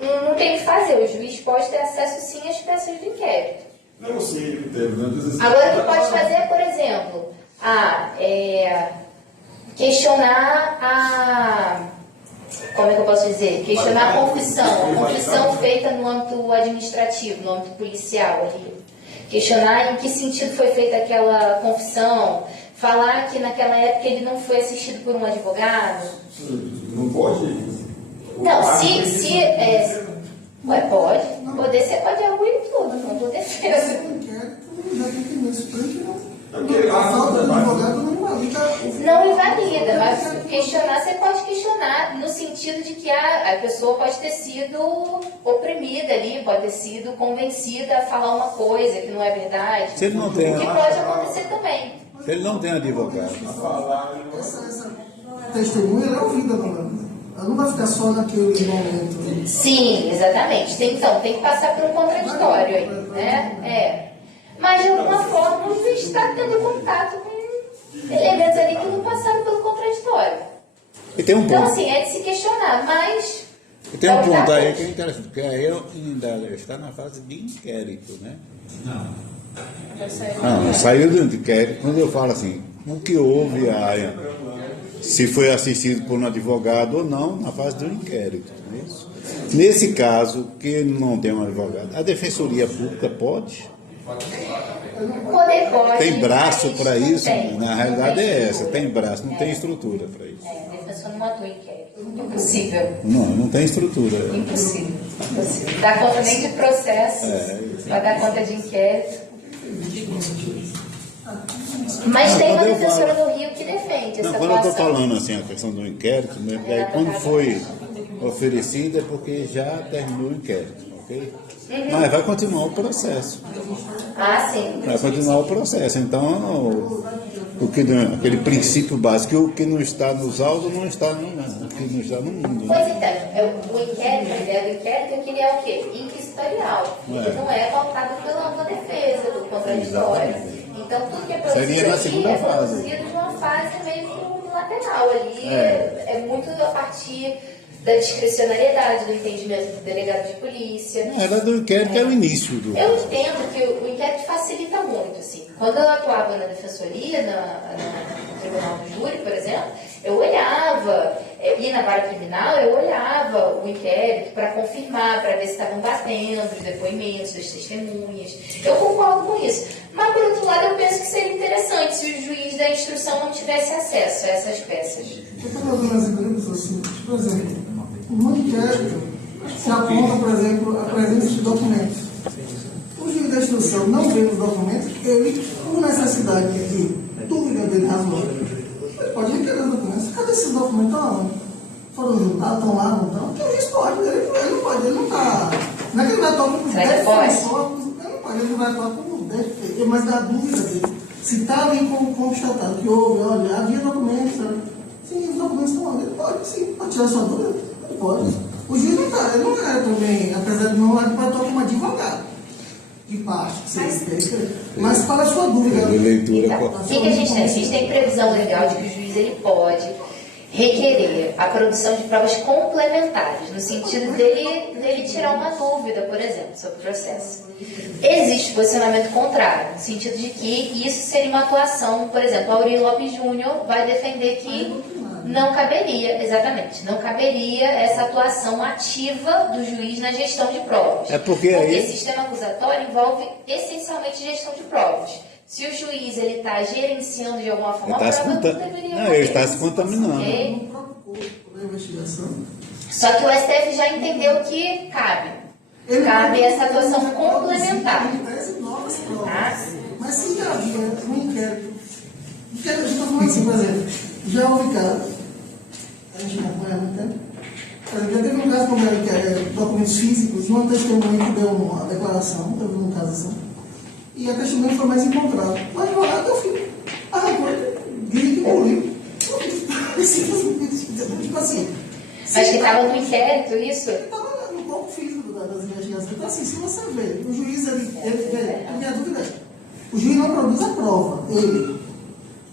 não tem o que fazer. O juiz pode ter acesso sim às peças do inquérito. Não, eu sei o critério, né? Agora, o que pode fazer é, por exemplo, questionar como é que eu posso dizer? Questionar a confissão feita no âmbito administrativo, no âmbito policial ali. Questionar em que sentido foi feita aquela confissão, falar que naquela época ele não foi assistido por um advogado. Não pode? Não, pode. Poder você pode arguir tudo, não por defesa. A falta de advogado não invalida. Não invalida, mas questionar, você pode questionar no sentido de que a pessoa pode ter sido oprimida ali, pode ter sido convencida a falar uma coisa que não é verdade. Se ele não tem, que pode acontecer também. se ele não tem advogado. Essa testemunha ela é ouvida, ela não vai ficar só naquele momento. Sim, exatamente. Tem que passar por um contraditório aí, né? Mas de alguma forma o juiz está tendo contato com elementos ali que não passaram pelo contraditório. E tem um ponto. Então, assim, é de se questionar, mas... E tem um ponto aí que é interessante, porque aí ainda está na fase de inquérito, né? Não, saiu do inquérito. Quando eu falo assim, o que houve, se foi assistido por um advogado ou não, na fase do inquérito. Não é isso? Nesse caso, que não tem um advogado, a Defensoria Pública pode? Poder pode. Tem braço mas para não isso? tem. Na realidade é essa, tem braço, não tem estrutura para isso. A defensor não atua em inquérito. Impossível. Não tem estrutura. Impossível. Dá conta nem de processo, vai dar conta de inquérito. Mas tem uma defensora do Rio que defende essa Quando eu estou atuação. falando assim, a questão do inquérito, né, aí quando foi oferecida é porque já terminou o inquérito, ok? Mas vai continuar o processo. Sim. Vai continuar o processo. Então, aquele princípio básico, o que não está nos autos não está no mundo. O que não está no mundo. Pois então, o inquérito, a ideia do inquérito é que ele é o quê? Inquisitorial. Ele não é pautado pela ampla defesa, do contraditório. Então, tudo que é Seria na produzido segunda aqui é fase. produzido de uma fase meio unilateral. Ali é muito a partir da discricionariedade do entendimento do delegado de polícia. Era do inquérito, é o início do... Eu entendo que o inquérito facilita muito, assim. Quando eu atuava na defensoria, no tribunal do júri, por exemplo, eu olhava, e na vara criminal, eu olhava o inquérito para confirmar, para ver se estavam batendo os depoimentos das testemunhas. Eu concordo com isso. Mas, por outro lado, eu penso que seria interessante se o juiz da instrução não tivesse acesso a essas peças. Eu estou dando exemplos assim, por exemplo, no inquérito se aponta, por exemplo, a presença de documentos. O juiz da instrução não vê os documentos, ele, por necessidade de dúvida dele razoável, ele pode requerer os documentos. Cadê esses documentos? Estão foram juntados, estão lá, não estão? Porque o juiz pode, ele não pode, ele não está. Não é que ele vai atuar como Será que pode? ele não vai atuar como deve, mas dá dúvida dele. Se está ali constatado que houve, olha, havia documentos, sabe? Sim, os documentos estão ali, ele pode sim, pode tirar sua dúvida, ele pode. O juiz não está, ele não é também, apesar de não atuar como advogado. De parte, mas para a sua dúvida. Então, o que a gente tem? A gente tem previsão legal de que o juiz ele pode requerer a produção de provas complementares, no sentido dele tirar uma dúvida, por exemplo, sobre o processo. Existe posicionamento contrário, no sentido de que isso seria uma atuação, por exemplo, Aurélio Lopes Júnior vai defender que não caberia, exatamente, não caberia essa atuação ativa do juiz na gestão de provas. Porque sistema acusatório envolve essencialmente gestão de provas. Se o juiz ele está gerenciando de alguma forma a prova, não deveria ele está se contaminando. Okay? Só que o STF já entendeu que cabe essa atuação complementar. Mas se já havia um inquérito, a gente está falando assim, por exemplo, já houve caso, a gente não acompanha há muito tempo, já teve um caso com documentos físicos de uma testemunha que deu uma declaração, teve um caso assim, e a testemunha foi mais encontrada. O advogado, eu fui, arrancou, grito e engoliu. Tipo assim. Mas que estava no inquérito, isso? Estava no corpo físico das investigações. Então, assim, se você vê, o juiz, a minha dúvida é, o juiz não produz a prova, ele.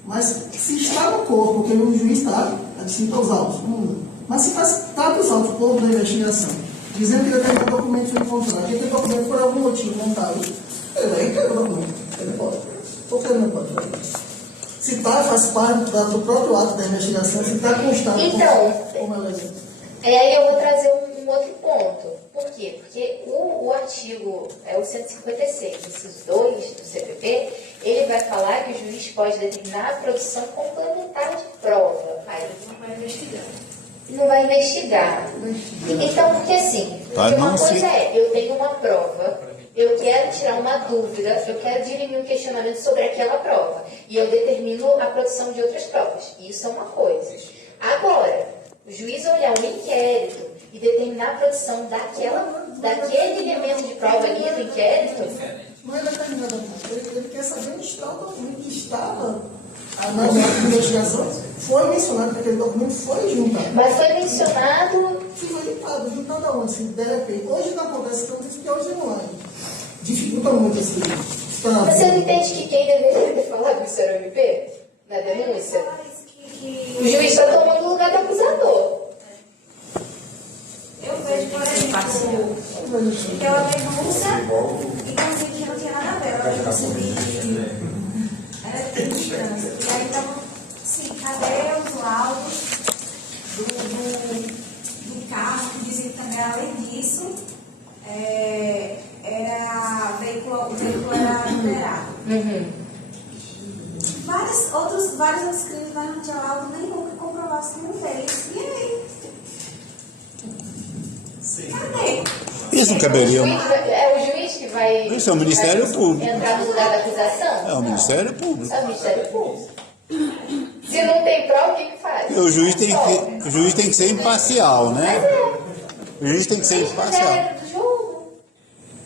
Mas se está no corpo, porque o juiz está, é distinto aos autos, mas se está nos autos, o corpo da investigação, dizendo que ele tem documento foi encontrado, que aquele documento por algum motivo não está ali, ele vai requerer o documento, ele pode. Por que ele não pode fazer isso? Se está, faz parte do próprio ato da investigação, se está constado então, como elemento. E aí eu vou trazer um outro ponto. Por quê? Porque o artigo, o 156, inciso 2 do CPP, ele vai falar que o juiz pode determinar a produção complementar de prova. Aí Não vai investigar. não vai investigar. Então, porque assim, porque uma coisa eu tenho uma prova, eu quero tirar uma dúvida, eu quero dirimir um questionamento sobre aquela prova, e eu determino a produção de outras provas. Isso é uma coisa. Agora, o juiz olhar um inquérito e determinar a produção daquele elemento de prova ali do inquérito. Não é determinado. Ele quer saber onde está o documento que estava na investigação. Foi mencionado que aquele documento foi juntado. Mas foi mencionado. Foi juntado aonde? Assim, de repente. Hoje não acontece tanto isso, porque hoje é online. Dificulta muito assim. Você não entende que quem deveria ter falado isso era o MP? Na denúncia? O juiz está tomando o lugar do acusador. Eu vejo, por exemplo, aquela denúncia, inclusive que não tinha nada a ver, ela denúncia era cristã. E aí estavam, sim, cadê os laudos do carro que dizia que também, além disso, o veículo era liberado. Vários outros crimes, mas não tinha laudo nenhum que comprovasse que não fez. E aí? Cadê? Isso caberia. É o juiz que vai. Isso é o Ministério Público. Entrar no lugar da acusação? É o Ministério Público. É o Ministério Público. Se não tem prova, o que faz? O juiz tem que ser imparcial, né? Mas O juiz tem que ser imparcial. é do jogo.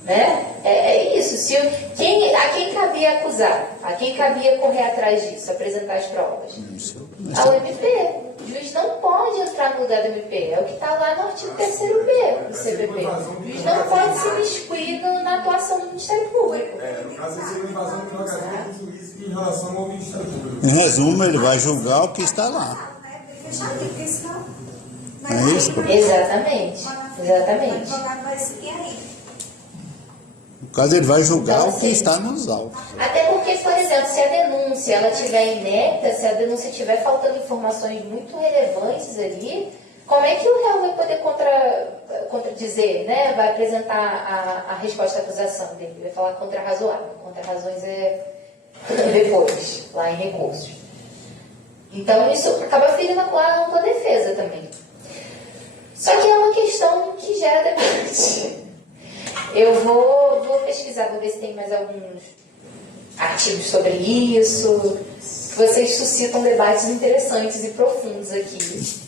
Né? É isso. A quem cabia acusar? A quem cabia correr atrás disso, apresentar as provas? Ao MP. O juiz não pode entrar no lugar do MP. É o que está lá no artigo 3º B do CPP. O juiz não pode se miscuir na atuação do Ministério Público. No caso, seria uma invasão de prerrogativa do juiz em relação ao Ministério Público. Em resumo, ele vai julgar o que está lá. Fechar aqui, porque senão. É isso? Exatamente. Exatamente. O advogado vai seguir aí. No caso, ele vai julgar Então, o que está nos autos. Até porque, por exemplo, se a denúncia ela estiver inepta, se a denúncia estiver faltando informações muito relevantes ali, como é que o réu vai poder contradizer, né? Vai apresentar a resposta à acusação dele? Vai falar contra-razoável. Contra-razões é depois, lá em recursos. Então, isso acaba ferindo a ampla defesa também. Só que é uma questão que gera debate. Eu vou pesquisar, vou ver se tem mais alguns artigos sobre isso. Vocês suscitam debates interessantes e profundos aqui.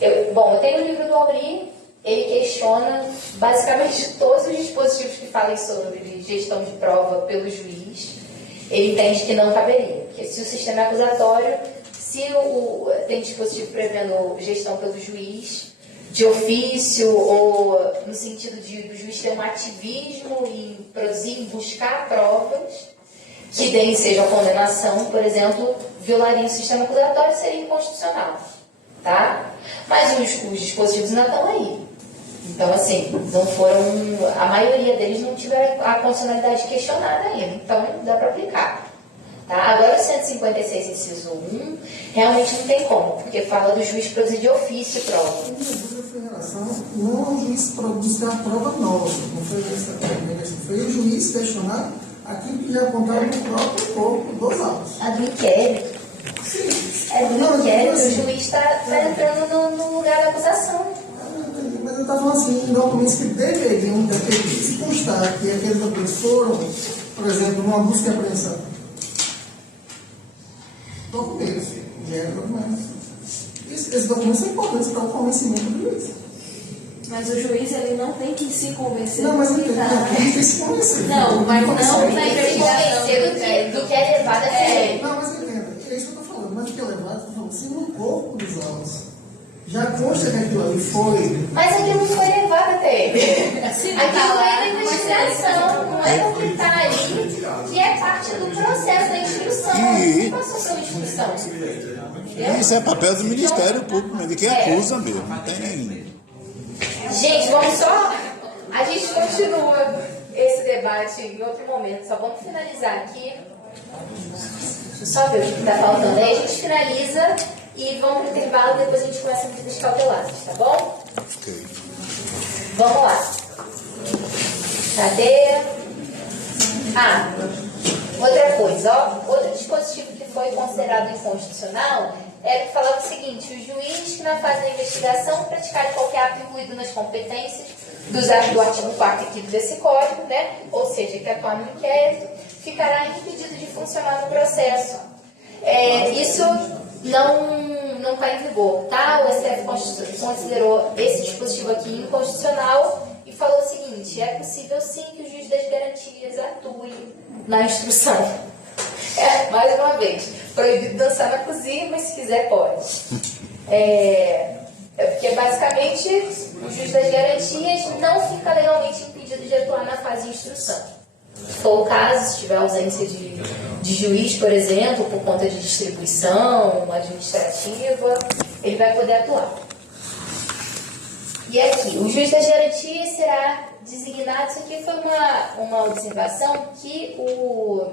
Eu tenho o livro do Auri, ele questiona basicamente todos os dispositivos que falem sobre gestão de prova pelo juiz. Ele entende que não caberia, porque se o sistema é acusatório, se tem dispositivo prevendo gestão pelo juiz, de ofício, ou no sentido de o juiz ter um ativismo em produzir, em buscar provas que deem seja a condenação, por exemplo, violaria o sistema acusatório, seria inconstitucional, tá? Mas os dispositivos ainda estão aí. Então, assim, não foram, a maioria deles não tiveram a constitucionalidade questionada ainda, então dá para aplicar. Tá? Agora, o 156, inciso 1, realmente não tem como, porque fala do juiz produzir de ofício prova. A minha dúvida foi em relação, não o juiz buscar a prova nova, não foi essa, foi o juiz questionar aquilo que já apontava no próprio corpo dos autos. A do inquérito. Sim. É do Não, inquérito, assim, o juiz está entrando no lugar da acusação. Mas eu estava falando assim, em documentos que deveriam ter, se constar que aqueles documentos foram, por exemplo, numa busca e apreensão. Documentos, documentos. Esses documentos são importantes para o convencimento do juiz. Mas o juiz ele não tem que se convencer. Não, mas do não que tem tá. que se convencer. Não, mas não na Tem que investigação. convencer do que é levado a sério. Não, mas entenda, é isso que eu estou falando. Mas o que é levado, eu estou falando, se no corpo dos autos já consta que aquilo ali foi. Mas aquilo não foi levado até ele. Se não Aquilo tá lá, é da investigação, não é o que está ali, que é parte do processo da instrução. Não passou pela instrução. Isso é papel do Ministério Público, de quem acusa mesmo. Não tem. Gente, vamos só. A gente continua esse debate em outro momento. Só vamos finalizar aqui. Deixa eu só ver o que está faltando. Aí a gente finaliza e vamos para o intervalo e depois a gente começa medidas cautelares, tá bom? Ok. Vamos lá. Cadê? Outra coisa, ó. Outro dispositivo que foi considerado inconstitucional era que falava o seguinte: o juiz que na fase da investigação praticar qualquer ato incluído nas competências do artigo 4º e 5º desse código, né? Ou seja, que atuar no inquérito, ficará impedido de funcionar no processo. Isso não está em vigor, tá? O STF considerou esse dispositivo aqui inconstitucional e falou o seguinte: é possível sim que o juiz das garantias atue na instrução. Mais uma vez, proibido dançar na cozinha, mas se quiser pode. Porque basicamente o juiz das garantias não fica legalmente impedido de atuar na fase de instrução. Se for o caso, se tiver ausência de juiz, por exemplo, por conta de distribuição administrativa, ele vai poder atuar. E aqui, o juiz das garantias será designado. Isso aqui foi uma observação que o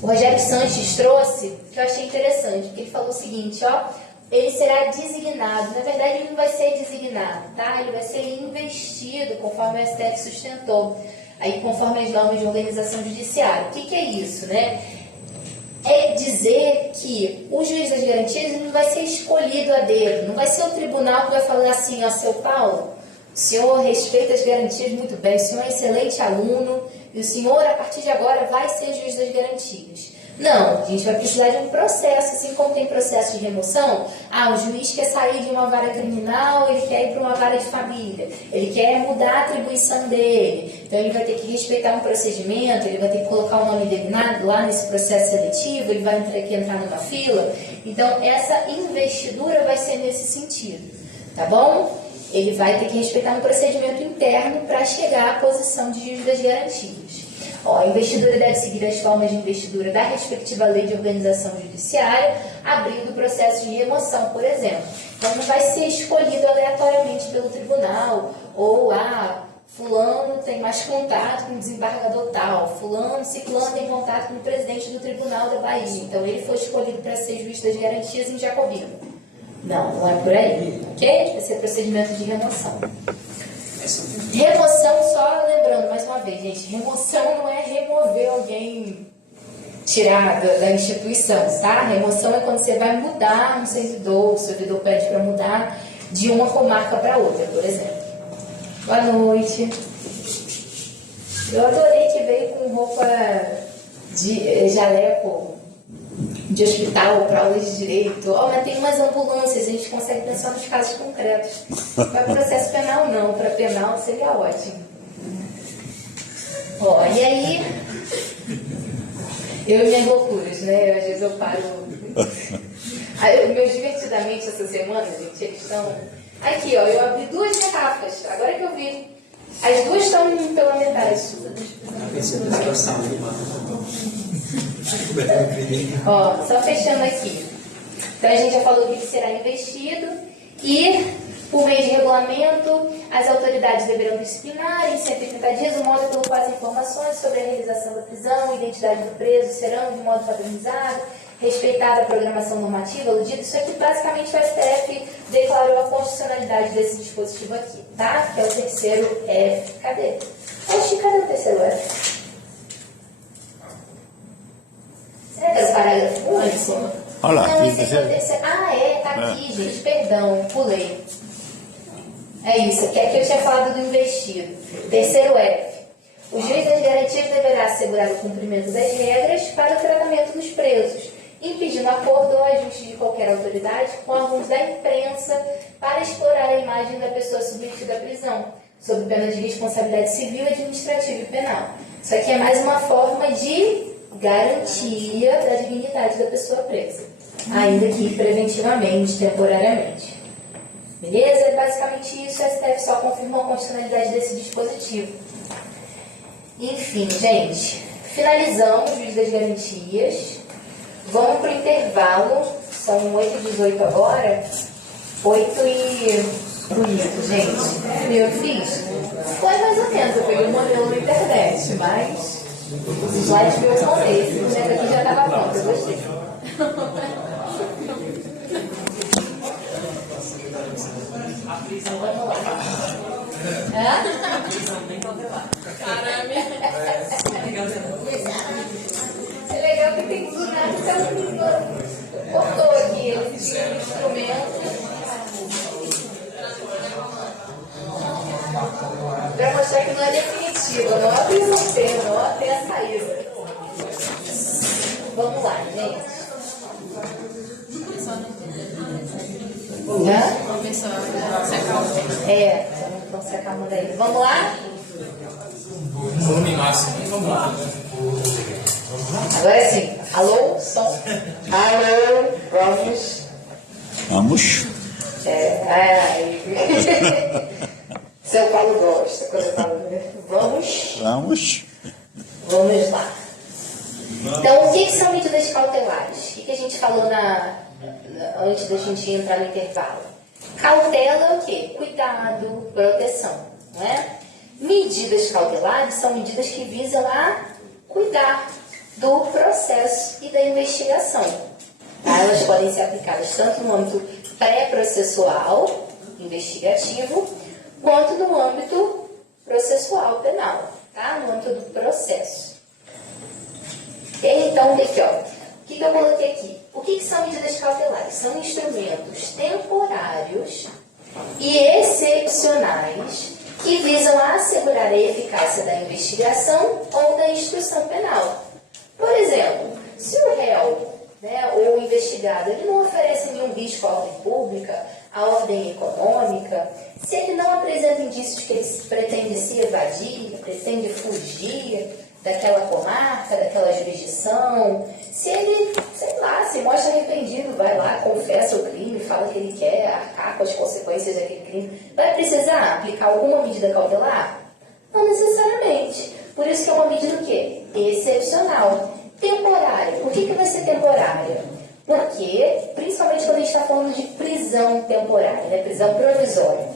Rogério Sanches trouxe, que eu achei interessante, porque ele falou o seguinte, ó: ele será designado. Na verdade, ele não vai ser designado, tá? Ele vai ser investido, conforme o STF sustentou, aí conforme as normas de organização judiciária. O que é isso, né? É dizer que o juiz das garantias não vai ser escolhido a dedo, não vai ser o tribunal que vai falar assim: ó, seu Paulo, o senhor respeita as garantias muito bem, o senhor é excelente aluno, e o senhor, a partir de agora, vai ser juiz das garantias. Não, a gente vai precisar de um processo, assim como tem processo de remoção. O juiz quer sair de uma vara criminal, ele quer ir para uma vara de família, ele quer mudar a atribuição dele, então ele vai ter que respeitar um procedimento, ele vai ter que colocar o nome dele lá nesse processo seletivo, ele vai ter que entrar numa fila. Então, essa investidura vai ser nesse sentido, tá bom? Ele vai ter que respeitar um procedimento interno para chegar à posição de juiz das garantias. A investidura deve seguir as formas de investidura da respectiva lei de organização judiciária, abrindo o processo de remoção, por exemplo. Então, não vai ser escolhido aleatoriamente pelo tribunal, ou fulano tem mais contato com o desembargador tal, fulano, ciclano tem contato com o presidente do Tribunal da Bahia, então ele foi escolhido para ser juiz das garantias em Jacobina. Não é por aí, ok? Vai ser procedimento de remoção. Remoção, só lembrando mais uma vez, gente, remoção não é remover alguém, tirar da instituição, tá? Remoção é quando você vai mudar um servidor, o servidor pede para mudar de uma comarca para outra, por exemplo. Boa noite. Eu adorei que veio com roupa de jaleco de hospital para aula de direito. Mas tem umas ambulâncias, a gente consegue pensar nos casos concretos. Para processo penal não, para penal seria ótimo. E aí, eu e minhas loucuras, né? Às vezes eu paro. Meus divertidamente essa semana, gente, eles estão. Aqui, eu abri 2 garrafas, agora que eu vi. As 2 estão pela metade. Só fechando aqui. Então a gente já falou que será investido e, por meio de regulamento, as autoridades deverão disciplinar em 180 dias o modo pelo qual as informações sobre a realização da prisão e identidade do preso serão de modo padronizado, respeitada a programação normativa aludida. Isso aqui basicamente o STF declarou a constitucionalidade desse dispositivo aqui, tá? Que é o terceiro F. Cadê? Cadê o terceiro F? Será que é o parágrafo único? Olha lá. Não, esse aqui é o terceiro. Tá aqui, gente. Perdão, pulei. É isso, que aqui eu tinha falado do investido. Terceiro F. O juiz das garantias deverá assegurar o cumprimento das regras para o tratamento dos presos, impedindo acordo ou ajuste de qualquer autoridade com órgãos da imprensa para explorar a imagem da pessoa submetida à prisão, sob pena de responsabilidade civil, administrativa e penal. Isso aqui é mais uma forma de garantia da dignidade da pessoa presa, ainda que preventivamente, temporariamente. Beleza? É basicamente isso. O STF só confirmou a constitucionalidade desse dispositivo. Enfim, gente, finalizamos o juiz das garantias. Vamos para o intervalo. São 8h18 agora. 8h... Bonito, gente. Eu fiz? Foi mais ou menos. Eu peguei um modelo na internet, mas os slides que eu montei. Esse boneco aqui já estava pronto. Eu gostei. Vamos lá. É legal que tem do nada cortou aqui, ele tinha um instrumento para mostrar que não é definitivo, não é a não é a saída. Vamos lá, gente. Vamos se acalmando aí. Vamos lá? Volume máximo. Vamos lá. Agora sim. Alô, som. Alô, vamos. Vamos. Seu Paulo gosta quando eu falo. Vamos. Vamos lá. Então, o que são medidas cautelares? O que a gente falou antes da gente entrar no intervalo? Cautela é o quê? Cuidado, proteção, não é? Medidas cautelares são medidas que visam a cuidar do processo e da investigação. Tá? Elas podem ser aplicadas tanto no âmbito pré-processual, investigativo, quanto no âmbito processual penal, tá? No âmbito do processo. Então, aqui, ó, o que eu coloquei aqui? O que são medidas cautelares? São instrumentos temporários e excepcionais que visam assegurar a eficácia da investigação ou da instrução penal. Por exemplo, se o réu, né, ou o investigado, ele não oferece nenhum risco à ordem pública, à ordem econômica, se ele não apresenta indícios que ele pretende se evadir, pretende fugir daquela comarca, daquela jurisdição, se ele, sei lá, se mostra arrependido, vai lá, confessa o crime, fala que ele quer arcar com as consequências daquele crime, vai precisar aplicar alguma medida cautelar? Não necessariamente. Por isso que é uma medida o quê? Excepcional. Temporária. Por que vai ser temporária? Porque, principalmente quando a gente está falando de prisão temporária, né? Prisão provisória.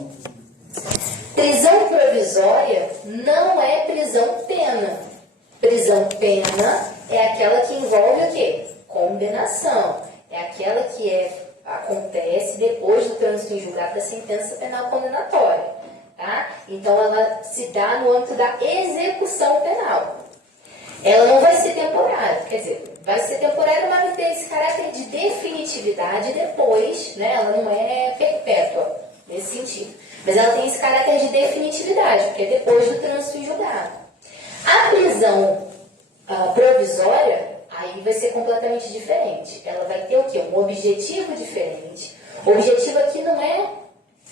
Prisão provisória não é prisão-pena. Prisão-pena é aquela que envolve o quê? Condenação. É aquela que acontece depois do trânsito em julgado da sentença penal condenatória. Tá? Então, ela se dá no âmbito da execução penal. Ela não vai ser temporária, quer dizer, vai ser temporária, mas vai ter esse caráter de definitividade depois, né? Ela não é perpétua nesse sentido. Mas ela tem esse caráter de definitividade, porque é depois do trânsito em julgado. A prisão provisória, aí vai ser completamente diferente. Ela vai ter o quê? Um objetivo diferente. O objetivo aqui não é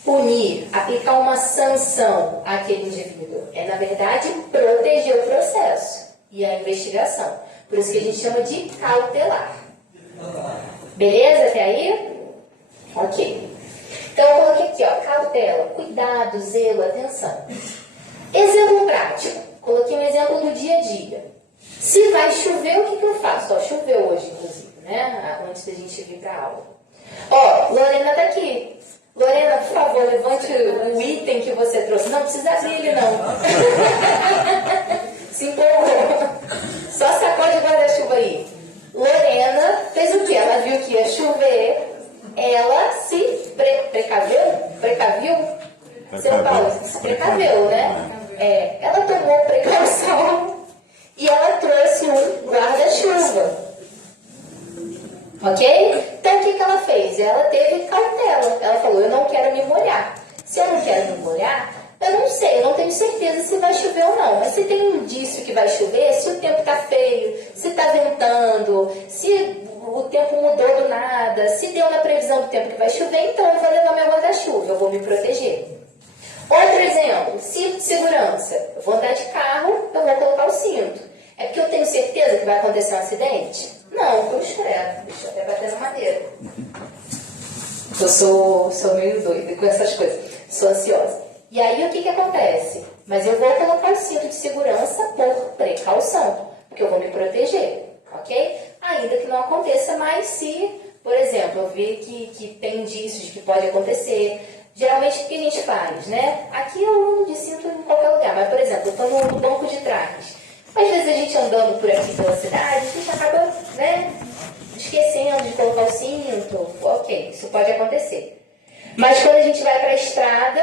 punir, aplicar uma sanção àquele indivíduo. É, na verdade, proteger o processo e a investigação. Por isso que a gente chama de cautelar. Beleza até aí? Ok. Então, eu coloquei aqui, ó, cautela, cuidado, zelo, atenção. Exemplo prático. Coloquei um exemplo do dia a dia. Se vai chover, o que eu faço? Ó, choveu hoje, inclusive, né? Antes da gente vir para a aula. Ó, Lorena tá aqui. Lorena, por favor, levante o item que você trouxe. Não precisa abrir ele, não. Se empolgou. Só sacode o guarda-chuva aí. Lorena fez o quê? Ela viu que ia chover. Ela se precaviu? Seu Paulo, se precaveu, né? Ela tomou precaução e ela trouxe um guarda-chuva. Ok? Então, o que ela fez? Ela teve cautela. Ela falou, eu não quero me molhar. Se eu não quero me molhar, eu não sei, eu não tenho certeza se vai chover ou não. Mas se tem um indício que vai chover, se o tempo está feio, se está ventando, se o tempo mudou do nada, se deu na previsão do tempo que vai chover, então eu vou levar meu guarda-chuva, eu vou me proteger. Outro exemplo, cinto de segurança. Eu vou andar de carro, eu vou colocar o cinto. É porque eu tenho certeza que vai acontecer um acidente? Não, cruz credo. Deixa eu até bater na madeira. Eu sou meio doida com essas coisas. Sou ansiosa. E aí, o que acontece? Mas eu vou colocar o cinto de segurança por precaução, porque eu vou me proteger, ok? Ainda que não aconteça, mas se, por exemplo, eu ver que tem indícios de que pode acontecer. Geralmente, o que a gente faz, né? Aqui eu ando de cinto em qualquer lugar, mas, por exemplo, eu estou no banco de trás. Às vezes a gente andando por aqui pela cidade, a gente acaba, né, esquecendo de colocar o cinto. Ok, isso pode acontecer. Mas quando a gente vai para a estrada,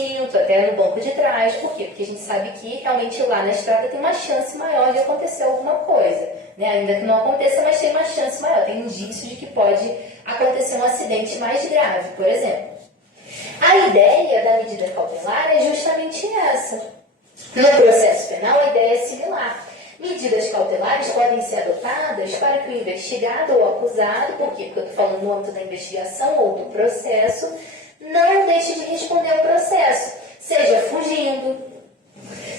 cinto, até no banco de trás. Por quê? Porque a gente sabe que realmente lá na estrada tem uma chance maior de acontecer alguma coisa. Né? Ainda que não aconteça, mas tem uma chance maior. Tem indício de que pode acontecer um acidente mais grave, por exemplo. A ideia da medida cautelar é justamente essa. No processo penal, a ideia é similar. Medidas cautelares podem ser adotadas para que o investigado ou acusado, por quê? Porque eu estou falando no âmbito da investigação ou do processo, não deixe de responder ao processo, seja fugindo,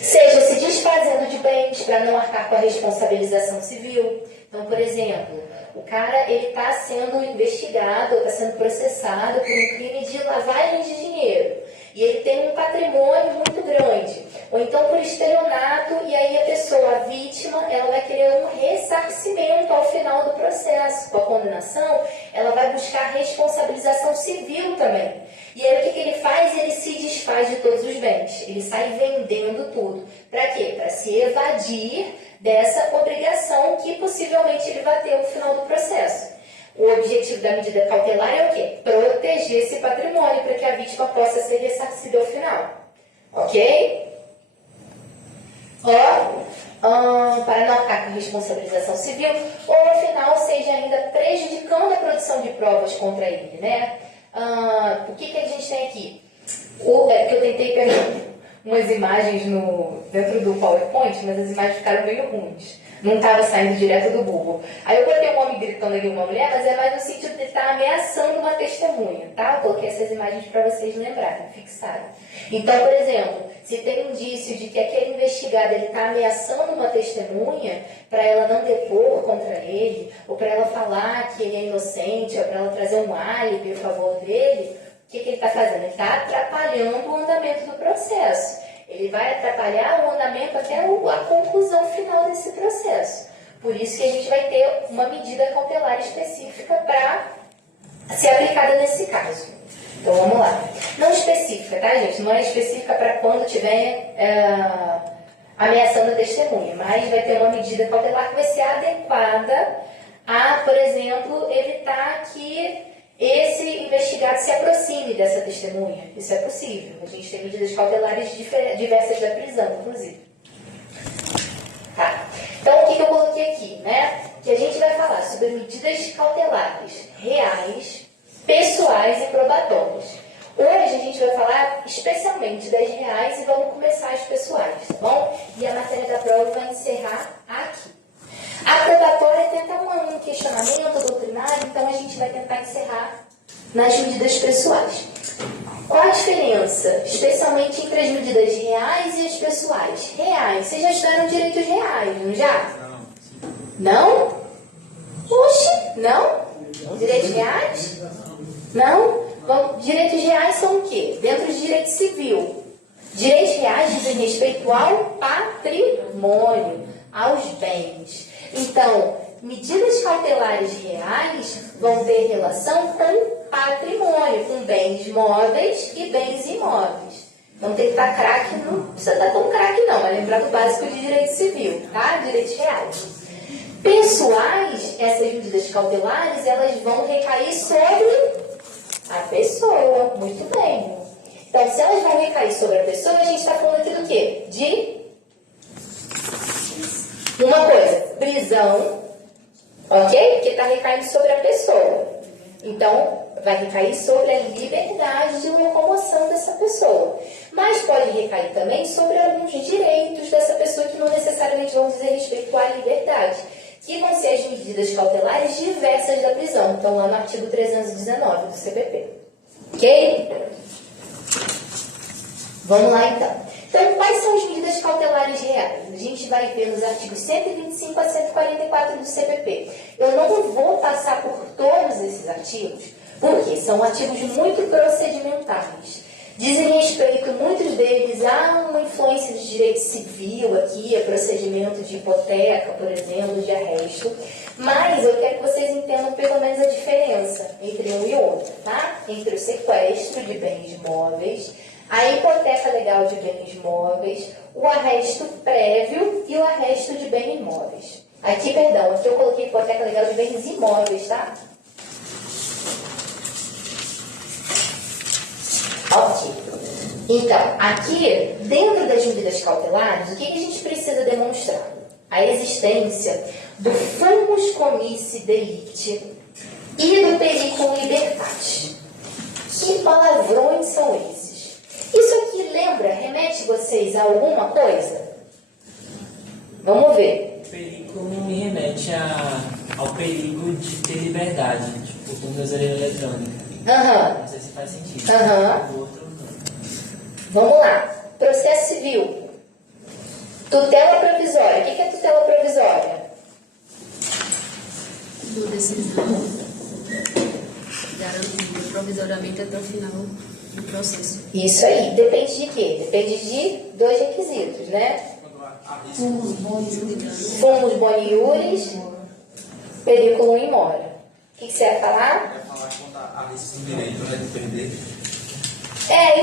seja se desfazendo de bens para não arcar com a responsabilização civil. Então, por exemplo, o cara está sendo investigado, está sendo processado por um crime de lavagem de dinheiro e ele tem um patrimônio muito grande, ou então por estelionato, e aí a pessoa, a vítima, ela vai querer um ressarcimento ao final do processo. Com a condenação, ela vai buscar responsabilização civil também. E aí o que ele faz? Ele se desfaz de todos os bens, ele sai vendendo tudo. Para quê? Para se evadir dessa obrigação que possivelmente ele vai ter no final do processo. O objetivo da medida cautelar é o quê? Proteger esse patrimônio para que a vítima possa ser ressarcida ao final. Ok? Para não arcar com responsabilização civil, ou ao final seja ainda prejudicando a produção de provas contra ele, né? O que a gente tem aqui? Que eu tentei pegar umas imagens dentro do PowerPoint, mas as imagens ficaram meio ruins. Não estava saindo direto do Google. Aí eu coloquei um homem gritando ali uma mulher, mas é mais no sentido de ele estar ameaçando uma testemunha, tá? Eu coloquei essas imagens para vocês lembrarem, fixarem. Então, por exemplo, se tem indício de que aquele investigado está ameaçando uma testemunha para ela não depor contra ele, ou para ela falar que ele é inocente, ou para ela trazer um álibi a favor dele, o que ele está fazendo? Ele está atrapalhando o andamento do processo. Ele vai atrapalhar o andamento até a conclusão final desse processo. Por isso que a gente vai ter uma medida cautelar específica para ser aplicada nesse caso. Então vamos lá. Não específica, tá, gente? Não é específica para quando estiver ameaçando a testemunha, mas vai ter uma medida cautelar que vai ser adequada a, por exemplo, evitar que esse investigado se aproxime dessa testemunha. Isso é possível. A gente tem medidas cautelares diversas da prisão, inclusive. Tá. Então, o que eu coloquei aqui, né? Que a gente vai falar sobre medidas cautelares reais, pessoais e probatórias. Hoje a gente vai falar especialmente das reais e vamos começar as pessoais, tá bom? E a matéria da prova vai encerrar aqui. A probatória tenta um questionamento doutrinário, então a gente vai tentar encerrar nas medidas pessoais. Qual a diferença, especialmente entre as medidas reais e as pessoais? Reais, vocês já estudaram direitos reais, não já? Não? Oxe, não? Direitos reais? Não? Bom, direitos reais são o quê? Dentro de direito civil. Direitos reais dizem respeito ao patrimônio, aos bens. Então, medidas cautelares reais vão ter relação com patrimônio, com bens móveis e bens imóveis. Não tem que estar craque, não precisa estar tão craque não, é lembrar do básico de direito civil, tá? Direitos reais. Pessoais, essas medidas cautelares, elas vão recair sobre a pessoa, muito bem. Então, se elas vão recair sobre a pessoa, a gente está falando aqui do quê? De uma coisa, prisão, ok? Porque está recaindo sobre a pessoa. Então, vai recair sobre a liberdade de locomoção dessa pessoa. Mas pode recair também sobre alguns direitos dessa pessoa que não necessariamente vão dizer respeito à liberdade, que vão ser as medidas cautelares diversas da prisão. Então, lá no artigo 319 do CPP. Ok? Vamos lá, então. Então, quais são as medidas cautelares reais? A gente vai ver nos artigos 125 a 144 do CPP. Eu não vou passar por todos esses artigos, porque são artigos muito procedimentais. Dizem respeito, muitos deles, a uma influência de direito civil aqui, a procedimento de hipoteca, por exemplo, de arresto. Mas eu quero que vocês entendam pelo menos a diferença entre um e outro, tá? Entre o sequestro de bens móveis, a hipoteca legal de bens móveis, o arresto prévio e o arresto de bens imóveis. Aqui eu coloquei hipoteca legal de bens imóveis, tá? Ok. Então, aqui, dentro das medidas cautelares, o que a gente precisa demonstrar? A existência do fumus comissi delicti e do periculum libertate. Que palavrões são esses? Isso aqui lembra, remete vocês a alguma coisa? Vamos ver. O perigo me remete ao perigo de ter liberdade, tipo, tornozeleira eletrônica. Não sei se faz sentido. Vamos lá. Processo civil. Tutela provisória. O que é tutela provisória? Do decisão garantida provisoriamente até o final do processo. Isso aí. Depende de quê? Depende de 2 requisitos, né? Fumus boni iuris, periculum in mora. O que você ia falar? Vai falar quanto a risco do direito, né? Depender.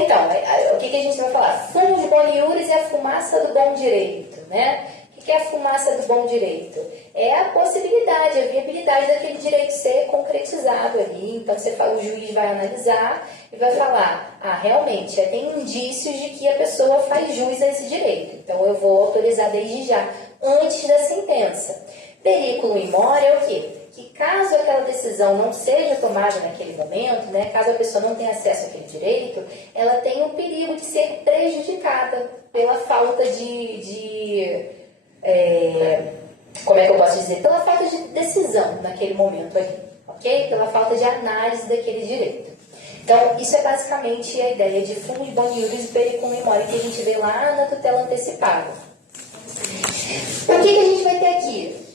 Então, o que a gente vai falar? Fumus boni iuris é a fumaça do bom direito, né? O que é a fumaça do bom direito? É a possibilidade, a viabilidade daquele direito ser concretizado ali. Então, o juiz vai analisar e vai falar, realmente, tem indícios de que a pessoa faz jus a esse direito. Então, eu vou autorizar desde já, antes da sentença. Periculum in mora é o quê? Que caso aquela decisão não seja tomada naquele momento, né, caso a pessoa não tenha acesso àquele direito, ela tem o perigo de ser prejudicada pela falta como é que eu posso dizer? Pela falta de decisão naquele momento ali, ok? Pela falta de análise daquele direito. Então, isso é basicamente a ideia de fumus boni iuris e periculum in mora que a gente vê lá na tutela antecipada. O que a gente vai ter aqui?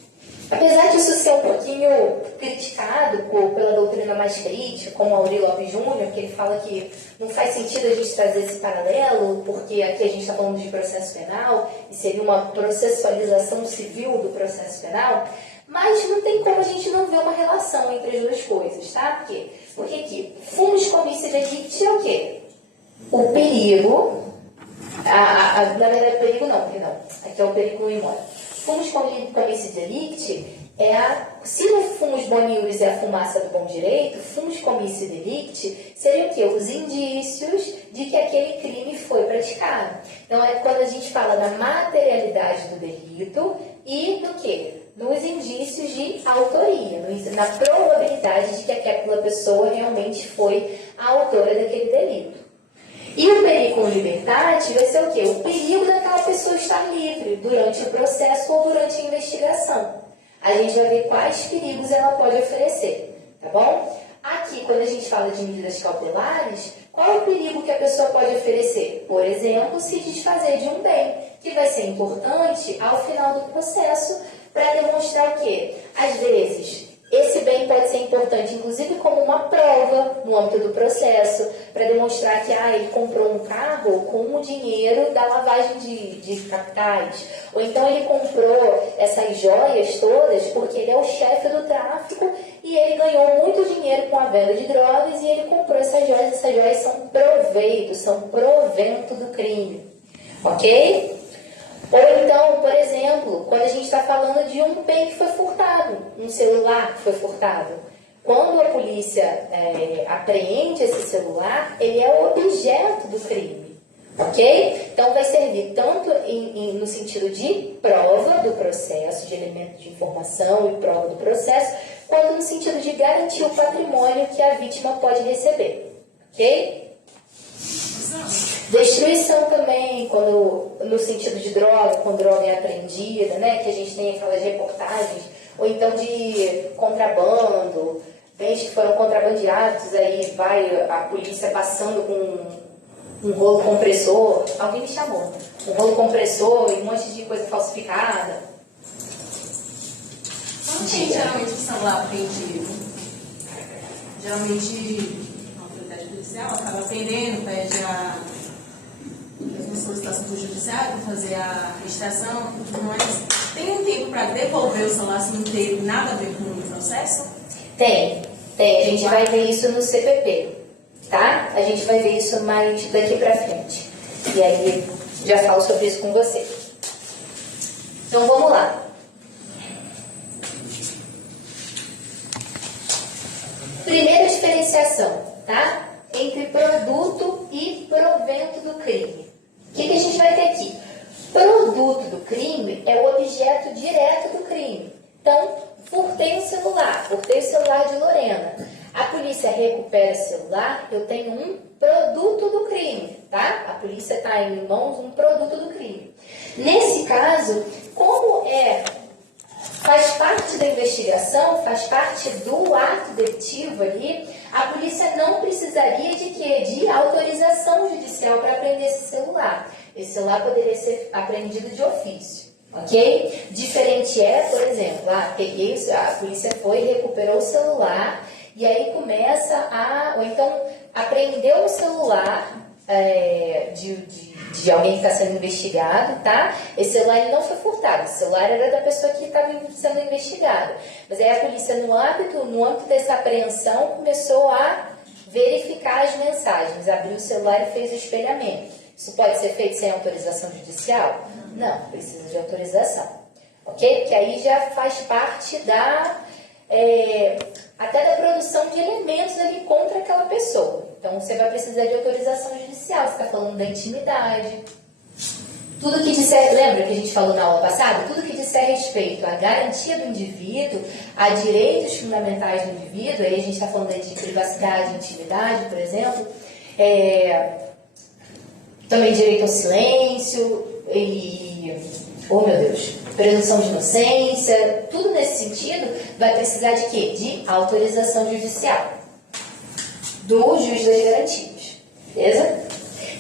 Apesar disso ser um pouquinho criticado pela doutrina mais crítica, como Auri Lopes Júnior, que ele fala que não faz sentido a gente trazer esse paralelo, porque aqui a gente está falando de processo penal, e seria uma processualização civil do processo penal, mas não tem como a gente não ver uma relação entre as duas coisas, tá? Por quê? Porque aqui, fumus comissi delicti é o quê? O perigo, na verdade, perigo não, aqui é o periculum in mora. Fumus comissi delicti se o fumus boni iuris é a fumaça do bom direito, fumus comissi delicti seria o quê? Os indícios de que aquele crime foi praticado. Então, é quando a gente fala da materialidade do delito e do quê? Nos indícios de autoria, na probabilidade de que aquela pessoa realmente foi a autora daquele delito. E o periculum libertate vai ser o quê? O perigo daquela pessoa estar livre durante o processo ou durante a investigação. A gente vai ver quais perigos ela pode oferecer, tá bom? Aqui, quando a gente fala de medidas cautelares, qual é o perigo que a pessoa pode oferecer? Por exemplo, se desfazer de um bem, que vai ser importante ao final do processo para demonstrar o quê? Às vezes, esse bem pode ser importante, inclusive, como uma prova no âmbito do processo, para demonstrar que ele comprou um carro com o dinheiro da lavagem de capitais. Ou então ele comprou essas joias todas porque ele é o chefe do tráfico e ele ganhou muito dinheiro com a venda de drogas e ele comprou essas joias. Essas joias são proveito, são provento do crime. Ok? Ou então, por exemplo, quando a gente está falando de um bem que foi furtado, um celular que foi furtado. Quando a polícia apreende esse celular, ele é o objeto do crime, ok? Então, vai servir tanto no sentido de prova do processo, de elemento de informação e prova do processo, quanto no sentido de garantir o patrimônio que a vítima pode receber, ok? Destruição também, no sentido de droga, quando droga é apreendida, né? Que a gente tem aquelas reportagens, ou então de contrabando, bens que foram contrabandeados, aí vai a polícia passando com um rolo compressor, alguém me chamou, um rolo compressor e um monte de coisa falsificada. Quando tem geralmente o celular apreendido, geralmente a autoridade policial acaba aprendendo, pede a solicitação do judiciário para fazer a registração e tudo mais. Tem um tempo para devolver o celular se não teve nada a ver com o processo? Tem. A gente vai ver isso no CPP, tá? A gente vai ver isso mais daqui para frente. E aí, já falo sobre isso com você. Então, vamos lá. Primeira diferenciação, tá? Entre produto e provento do crime. O que a gente vai ter aqui? Produto do crime é o objeto direto do crime. Então, furtei o celular de Lorena. A polícia recupera o celular, eu tenho um produto do crime, tá? A polícia está em mãos um produto do crime. Nesse caso, como faz parte da investigação, faz parte do ato delitivo ali, a polícia não precisaria de quê? De autorização judicial para apreender esse celular. Esse celular poderia ser apreendido de ofício, ok? Diferente por exemplo, a polícia foi, recuperou o celular e aí começa ou então apreendeu o celular de alguém que está sendo investigado, tá? Esse celular ele não foi furtado, esse celular era da pessoa que estava sendo investigada. Mas aí a polícia, no âmbito dessa apreensão, começou a verificar as mensagens, abriu o celular e fez o espelhamento. Isso pode ser feito sem autorização judicial? Não, precisa de autorização. Ok? Porque aí já faz parte até da produção de elementos ali contra aquela pessoa. Então, você vai precisar de autorização judicial. Você está falando da intimidade. Tudo que disser, lembra que a gente falou na aula passada? Tudo que disser respeito à garantia do indivíduo, a direitos fundamentais do indivíduo, aí a gente está falando de privacidade, intimidade, por exemplo, também direito ao silêncio oh meu Deus, presunção de inocência, tudo nesse sentido vai precisar de quê? De autorização judicial do juiz das garantias, beleza?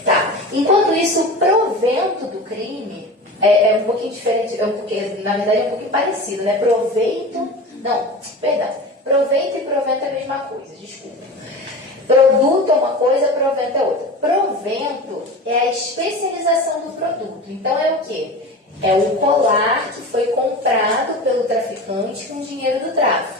Tá, enquanto isso, o provento do crime é um pouquinho diferente, na verdade é um pouquinho parecido, né? Proveito e provento é a mesma coisa, desculpa. Produto é uma coisa, provento é outra. Provento é a especialização do produto. Então é o quê? É o colar que foi comprado pelo traficante com dinheiro do tráfico.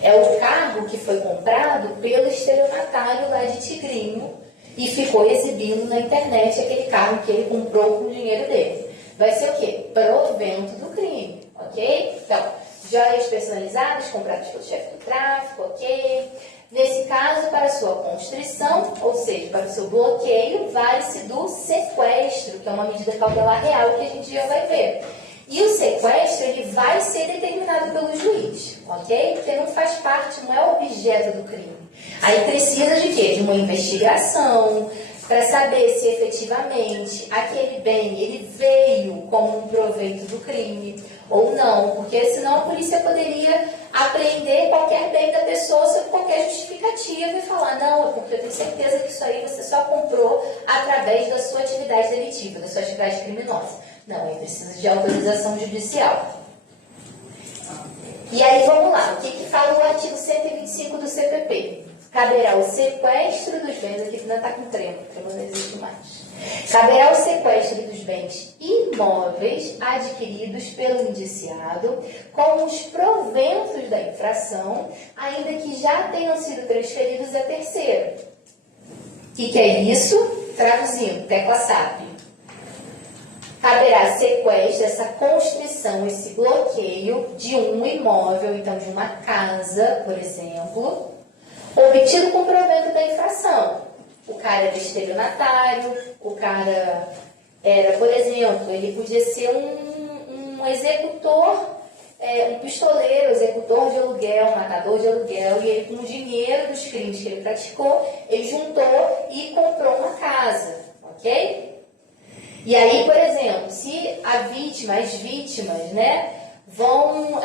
É o carro que foi comprado pelo estelionatário lá de Tigrinho e ficou exibindo na internet aquele carro que ele comprou com o dinheiro dele. Vai ser o quê? Provento do crime, ok? Então, joias personalizadas compradas pelo chefe do tráfico, ok? Nesse caso, para sua constrição, ou seja, para o seu bloqueio, vale-se do sequestro, que é uma medida cautelar real que a gente já vai ver. E o sequestro, ele vai ser determinado pelo juiz, ok? Porque não faz parte, não é objeto do crime. Aí precisa de quê? De uma investigação, para saber se efetivamente aquele bem, ele veio como um proveito do crime ou não, porque senão a polícia poderia apreender qualquer bem da pessoa sob qualquer justificativa e falar, não, é porque eu tenho certeza que isso aí você só comprou através da sua atividade delitiva, da sua atividade criminosa. Não, aí precisa de autorização judicial. E aí vamos lá, o que fala o artigo 125 do CPP? Caberá o sequestro dos bens, aqui ainda está com trema, porque não existe mais. Caberá o sequestro dos bens imóveis adquiridos pelo indiciado com os proventos da infração, ainda que já tenham sido transferidos a terceiro. O que é isso? Traduzindo, tecla SAP. Caberá sequestro, essa constrição, esse bloqueio de um imóvel, então de uma casa, por exemplo, obtido com provento da infração. O cara era estelionatário, o cara era, por exemplo, ele podia ser um executor, um pistoleiro, executor de aluguel, matador de aluguel, e ele, com o dinheiro dos crimes que ele praticou, ele juntou e comprou uma casa, ok? E aí, por exemplo, se a vítima, as vítimas, né, vão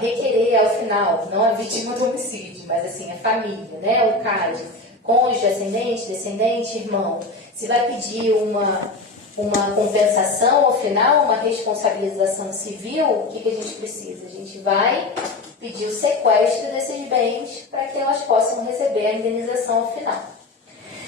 requerer ao final, não a vítima do homicídio, mas assim, a família, né, o CAD, cônjuge, ascendente, descendente, irmão, se vai pedir uma compensação ao final, uma responsabilização civil, o que a gente precisa? A gente vai pedir o sequestro desses bens para que elas possam receber a indenização ao final.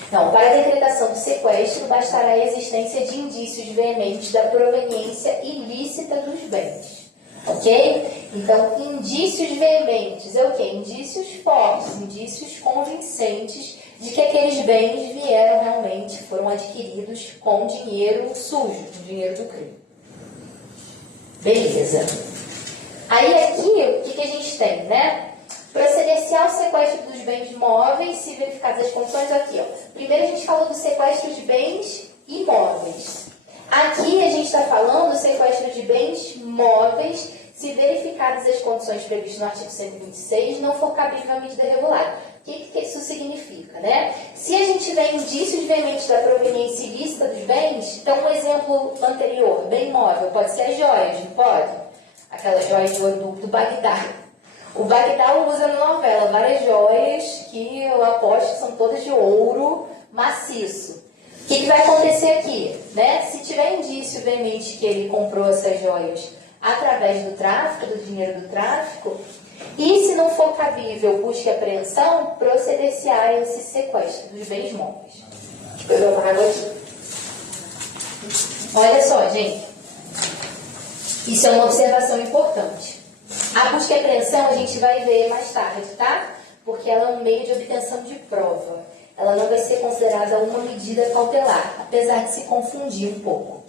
Então, para a decretação do sequestro, bastará a existência de indícios veementes da proveniência ilícita dos bens. Ok? Então, indícios veementes é o quê? Indícios fortes, indícios convincentes de que aqueles bens vieram realmente, foram adquiridos com dinheiro sujo, com dinheiro do crime. Beleza. Aí aqui, o que a gente tem, né? Proceder-se ao sequestro dos bens móveis, se verificadas as condições aqui. Ó. Primeiro a gente falou do sequestro de bens imóveis. Aqui a gente está falando do sequestro de bens móveis, se verificadas as condições previstas no artigo 126, não for cabível a medida regular. O que isso significa, né? Se a gente tiver indícios veementes da proveniência ilícita dos bens, então um exemplo anterior, bem móvel, pode ser as joias, não pode? Aquelas joias de ouro do Bagdá. O Bagdá usa na novela várias joias que eu aposto que são todas de ouro maciço. O que vai acontecer aqui? Né? Se tiver indício veemente que ele comprou essas joias através do tráfico, do dinheiro do tráfico, e se não for cabível busca e apreensão, proceder-se a esse sequestro dos bens móveis. Deixa eu pegar uma água aqui. Olha só, gente. Isso é uma observação importante. A busca e apreensão a gente vai ver mais tarde, tá? Porque ela é um meio de obtenção de prova. Ela não vai ser considerada uma medida cautelar, apesar de se confundir um pouco.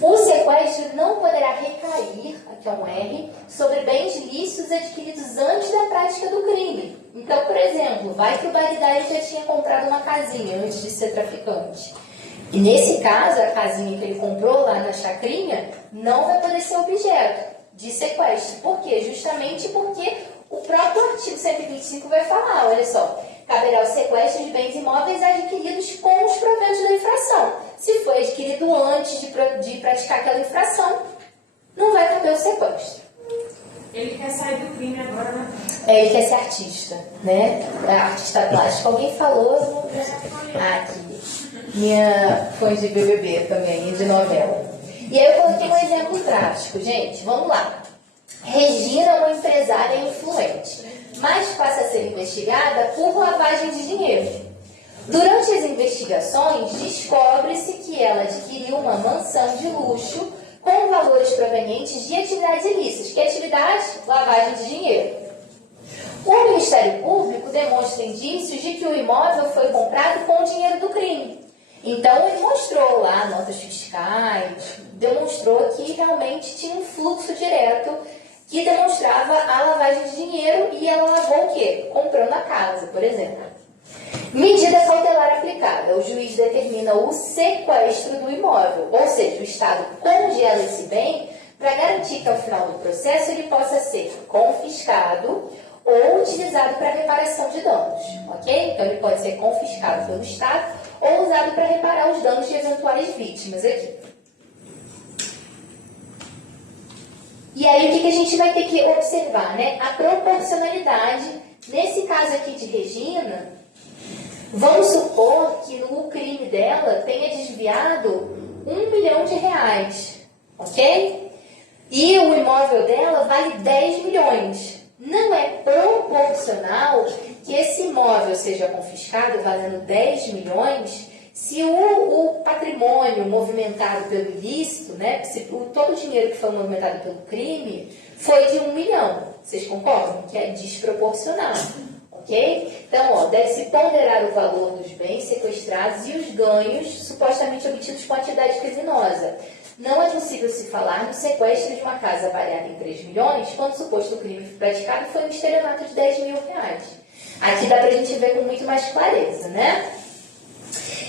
O sequestro não poderá recair, aqui é um R, sobre bens lícitos adquiridos antes da prática do crime. Então, por exemplo, vai que o Bagdá já tinha comprado uma casinha antes de ser traficante. E nesse caso, a casinha que ele comprou lá na chacrinha não vai poder ser objeto de sequestro. Por quê? Justamente porque o próprio artigo 125 vai falar, olha só, caberá o sequestro de bens imóveis adquiridos com os proventos da infração. Se foi adquirido antes de praticar aquela infração, não vai caber o sequestro. Ele quer sair do crime agora, né? Ele quer ser artista, né? Artista plástico. Alguém falou? Aqui. Minha fã de BBB também, e de novela. E aí eu coloquei um exemplo prático, gente. Vamos lá. Regina é uma empresária influente, mas passa a ser investigada por lavagem de dinheiro. Durante as investigações, descobre-se que ela adquiriu uma mansão de luxo com valores provenientes de atividades ilícitas. Que atividade? Lavagem de dinheiro. O Ministério Público demonstra indícios de que o imóvel foi comprado com o dinheiro do crime. Então, ele mostrou lá notas fiscais, demonstrou que realmente tinha um fluxo direto que demonstrava a lavagem de dinheiro e ela lavou o quê? Comprando a casa, por exemplo. Medida cautelar aplicada. O juiz determina o sequestro do imóvel, ou seja, o Estado congela esse bem para garantir que ao final do processo ele possa ser confiscado ou utilizado para reparação de danos, ok? Então ele pode ser confiscado pelo Estado ou usado para reparar os danos de eventuais vítimas aqui. E aí o que a gente vai ter que observar, né? A proporcionalidade. Nesse caso aqui de Regina, vamos supor que no crime dela tenha desviado R$1 milhão, ok? E o imóvel dela vale 10 milhões. Não é proporcional que esse imóvel seja confiscado valendo 10 milhões se o patrimônio movimentado pelo ilícito, né, se todo o dinheiro que foi movimentado pelo crime foi de 1 milhão. Vocês concordam? Que é desproporcional. Ok? Então, ó, deve-se ponderar o valor dos bens sequestrados e os ganhos supostamente obtidos com atividade criminosa. Não é possível se falar no sequestro de uma casa avaliada em 3 milhões quando o suposto crime praticado foi um estelionato de 10 mil reais. Aqui dá para a gente ver com muito mais clareza, né?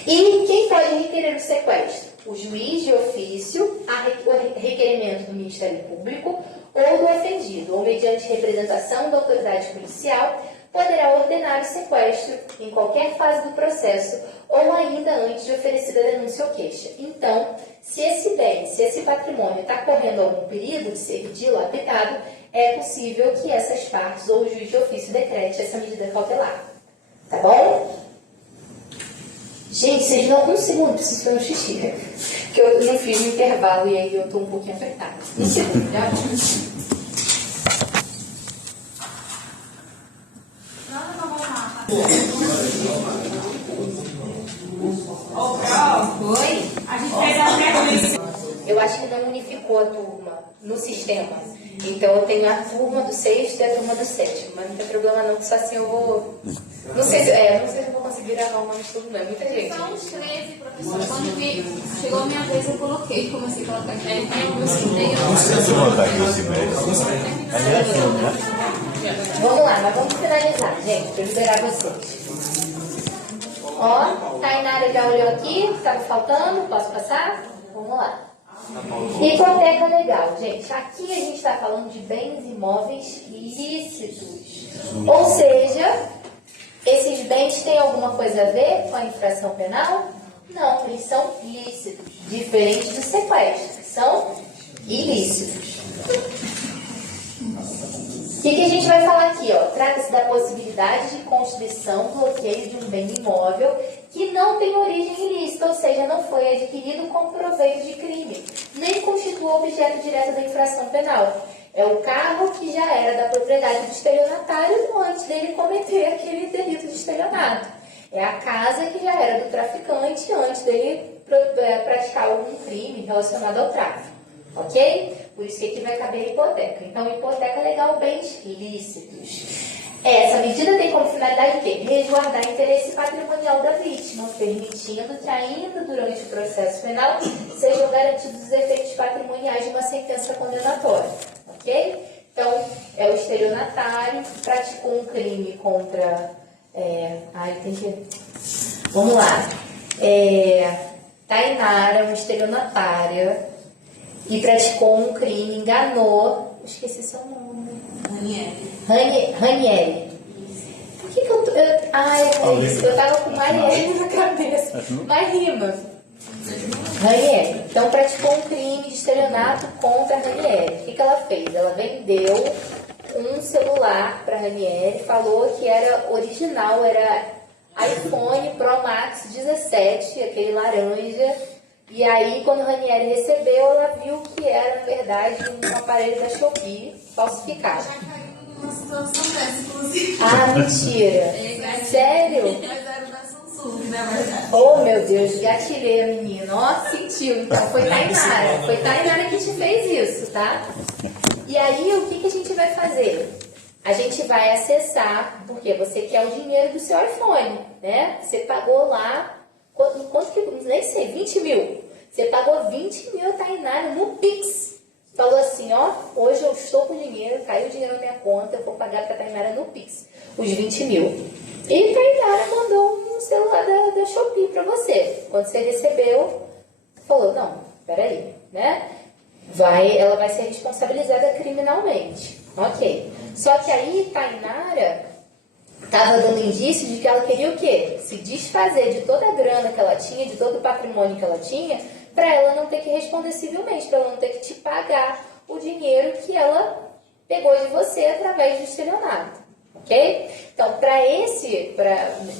E quem pode requerer o sequestro? O juiz de ofício, o requerimento do Ministério Público ou do ofendido, ou mediante representação da autoridade policial, poderá ordenar o sequestro em qualquer fase do processo ou ainda antes de oferecida a denúncia ou queixa. Então, se esse bem, se esse patrimônio está correndo algum perigo de ser dilapidado, é possível que essas partes ou o juiz de ofício decrete essa medida cautelar. Tá bom? Gente, vocês dão um segundo, preciso fazer um xixi. Porque eu não fiz no intervalo e aí eu estou um pouquinho apertada. Um segundo, já vamos. Oi? A gente fez até isso. Eu acho que não unificou a turma no sistema. Então eu tenho a turma do 6º e a turma do 7º. Mas não tem problema não, que só assim eu vou... Não sei se eu vou conseguir gravar o nome de todo mundo. É muita gente. São uns 13, professor. Quando chegou a minha vez, eu coloquei. Comecei a colocar aqui. Eu citei. Deixa eu botar aqui esse médico. Aí é filme, né? Vamos lá, mas vamos finalizar, gente, para eu liberar vocês. Ó, Tainara já olhou aqui, estava faltando, posso passar? Vamos lá. Hipoteca legal, gente. Aqui a gente está falando de bens imóveis lícitos. Ou seja, esses bens têm alguma coisa a ver com a infração penal? Não, eles são lícitos. Diferente do sequestro, que são ilícitos. O que a gente vai falar aqui? Trata-se da possibilidade de constituição, bloqueio de um bem imóvel que não tem origem ilícita, ou seja, não foi adquirido com proveito de crime, nem constitui objeto direto da infração penal. É o carro que já era da propriedade do estelionatário antes dele cometer aquele delito de estelionato. É a casa que já era do traficante antes dele praticar algum crime relacionado ao tráfico. Ok? Por isso que aqui vai caber a hipoteca. Então, hipoteca legal, bens lícitos. Essa medida tem como finalidade o quê? Resguardar interesse patrimonial da vítima, permitindo que ainda durante o processo penal sejam garantidos os efeitos patrimoniais de uma sentença condenatória. Ok? Então, é o estelionatário que praticou um crime contra... Vamos lá. Tainara, uma estelionatária, e praticou um crime, enganou... Esqueci seu nome. Ranieri. Por que eu tô... eu tava com Marielle na cabeça. Mas rima. Ranieri. Então, praticou um crime de estelionato contra a Ranieri. O que ela fez? Ela vendeu um celular para a Ranieri, falou que era original, era iPhone Pro Max 17, aquele laranja. E aí, quando a Ranieri recebeu, ela viu que era, na verdade, um aparelho da Shopee falsificado. Uma situação dessa, inclusive. Ah, mentira. Sério? Mas era da Samsung, na verdade. Oh, meu Deus, gatilhei a menina. Ó, sentiu. Então, foi Tainara. Foi Tainara que te fez isso, tá? E aí, o que a gente vai fazer? A gente vai acessar, porque você quer o dinheiro do seu iPhone, né? Você pagou lá, quanto que, nem sei, 20 mil. Você pagou 20 mil, Tainara, no Pix. Falou assim, hoje eu estou com dinheiro, caiu o dinheiro na minha conta, eu vou pagar para a Tainara no Pix, os 20 mil. E a Tainara mandou um celular da Shopee para você. Quando você recebeu, falou, não, peraí, né? Ela vai ser responsabilizada criminalmente. Ok. Só que aí, Tainara estava dando indício de que ela queria o quê? Se desfazer de toda a grana que ela tinha, de todo o patrimônio que ela tinha, para ela não ter que responder civilmente, para ela não ter que te pagar o dinheiro que ela pegou de você através do estelionato. Ok? Então,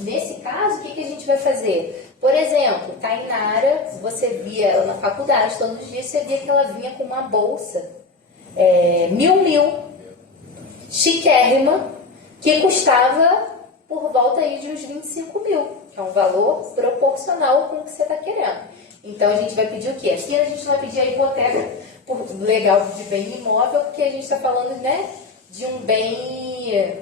nesse caso, o que a gente vai fazer? Por exemplo, Tainara, você via ela na faculdade todos os dias, você via que ela vinha com uma bolsa mil, chiquérrima, que custava por volta aí de uns 25 mil, que é um valor proporcional com o que você está querendo. Então, a gente vai pedir o quê? Aqui a gente vai pedir a hipoteca legal de bem imóvel, porque a gente está falando, né, de um bem...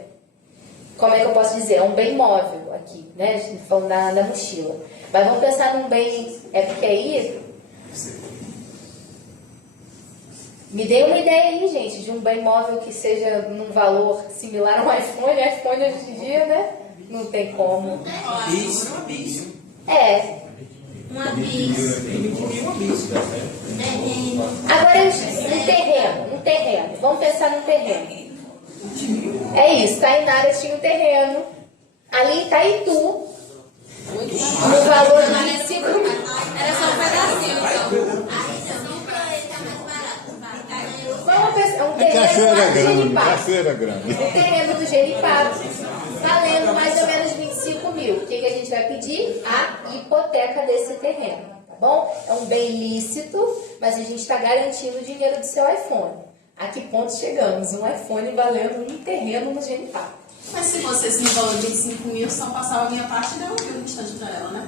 Como é que eu posso dizer? É um bem móvel aqui, né? A gente está falando da mochila. Mas vamos pensar num bem... porque aí... Me dê uma ideia aí, gente, de um bem móvel que seja num valor similar a um iPhone. iPhone hoje em dia, né? Não tem como. Uma bis. Uma bis. Agora, um terreno. Vamos pensar num terreno. É isso, Tainara tinha um terreno ali em Itaitu, no valor de 25 mil. Era só um pedacinho, então. Vamos pensar, um terreno lá do Genipapo. Cachoeira Grande. Um terreno do Genipapo, valendo mais ou menos 25 mil. O que a gente vai pedir? A hipoteca desse terreno, tá bom? É um bem lícito, mas a gente está garantindo o dinheiro do seu iPhone. A que ponto chegamos? Um iPhone valendo um terreno no Genipapo. Mas se fosse esse no valor de 25 mil, só passava a minha parte e devolvia o restante pra ela, né?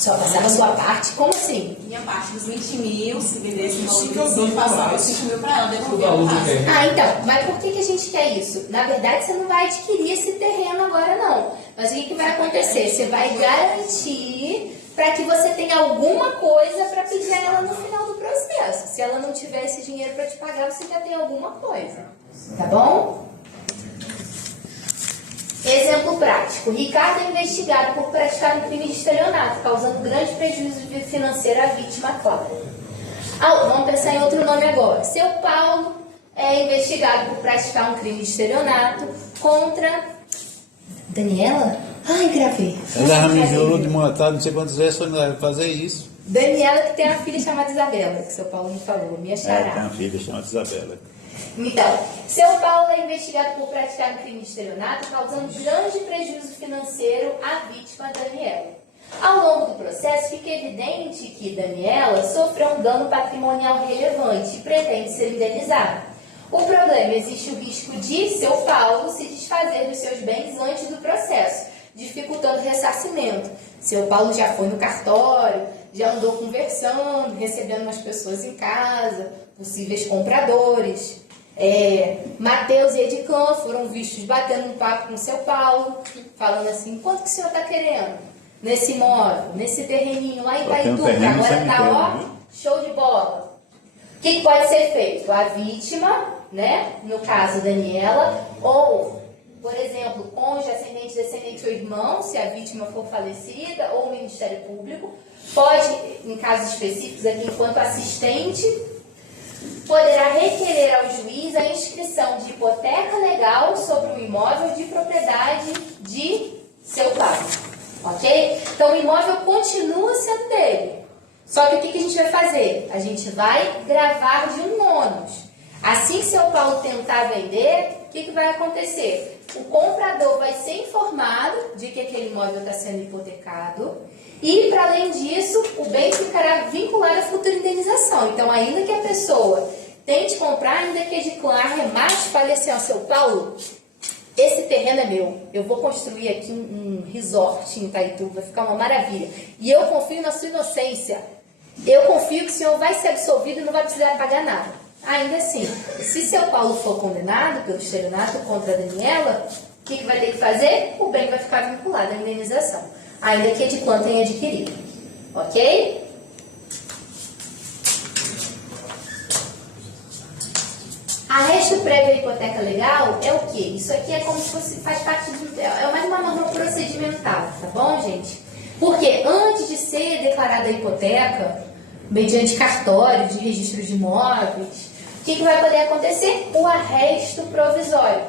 Só passava a sua parte? Como assim? Minha parte dos 20 mil, se vendesse no valor de 25, passava 5 mil pra ela, devolvia a parte. Então, mas por que a gente quer isso? Na verdade, você não vai adquirir esse terreno agora, não. Mas o que vai acontecer? Você vai garantir para que você tenha alguma coisa para pedir a ela no final do processo. Se ela não tiver esse dinheiro para te pagar, você já tem alguma coisa. Tá bom? Exemplo prático. Ricardo é investigado por praticar um crime de estelionato, causando grande prejuízo financeiro à vítima, Clara. Vamos pensar em outro nome agora. Seu Paulo é investigado por praticar um crime de estelionato contra Daniela? Ai, gravei. Ela me jurou de matar não sei quantas vezes para fazer isso. Daniela, que tem uma filha chamada Isabela, que seu Paulo me falou, minha xará. Tem uma filha chamada Isabela. Então, seu Paulo é investigado por praticar um crime de estelionato, causando grande prejuízo financeiro à vítima Daniela. Ao longo do processo, fica evidente que Daniela sofreu um dano patrimonial relevante e pretende ser indenizada. O problema: existe o risco de seu Paulo se desfazer dos seus bens antes do processo, dificultando o ressarcimento. Seu Paulo já foi no cartório, já andou conversando, recebendo umas pessoas em casa, possíveis compradores. Mateus e Ediclan foram vistos batendo um papo com seu Paulo, falando assim: quanto que o senhor está querendo nesse imóvel, nesse terreninho lá em Itaituba, que agora está show de bola. O que pode ser feito? A vítima, né, no caso Daniela, ou, por exemplo, cônjuge, ascendente, descendente ou irmão, se a vítima for falecida, ou o Ministério Público, pode, em casos específicos aqui, enquanto assistente, poderá requerer ao juiz a inscrição de hipoteca legal sobre o imóvel de propriedade de seu pai. Ok? Então, o imóvel continua sendo dele. Só que o que a gente vai fazer? A gente vai gravar de um ônus. Assim, seu Paulo tentar vender, o que vai acontecer? O comprador vai ser informado de que aquele imóvel está sendo hipotecado e, para além disso, o bem ficará vinculado à futura indenização. Então, ainda que a pessoa tente comprar, ainda que Ediclan arremate e fale assim: ó, seu Paulo, esse terreno é meu, eu vou construir aqui um resort em Itaituba, vai ficar uma maravilha. E eu confio na sua inocência. Eu confio que o senhor vai ser absolvido e não vai precisar pagar nada. Ainda assim, se seu Paulo for condenado pelo estelionato contra a Daniela, o que vai ter que fazer? O bem vai ficar vinculado à indenização, ainda que Ediclan tenha adquirido. Ok? Arresto prévio à hipoteca legal é o quê? Isso aqui é como se fosse, faz parte é mais uma norma procedimental, tá bom, gente? Porque antes de ser declarada a hipoteca, mediante cartório de registro de imóveis, o que vai poder acontecer? O arresto provisório.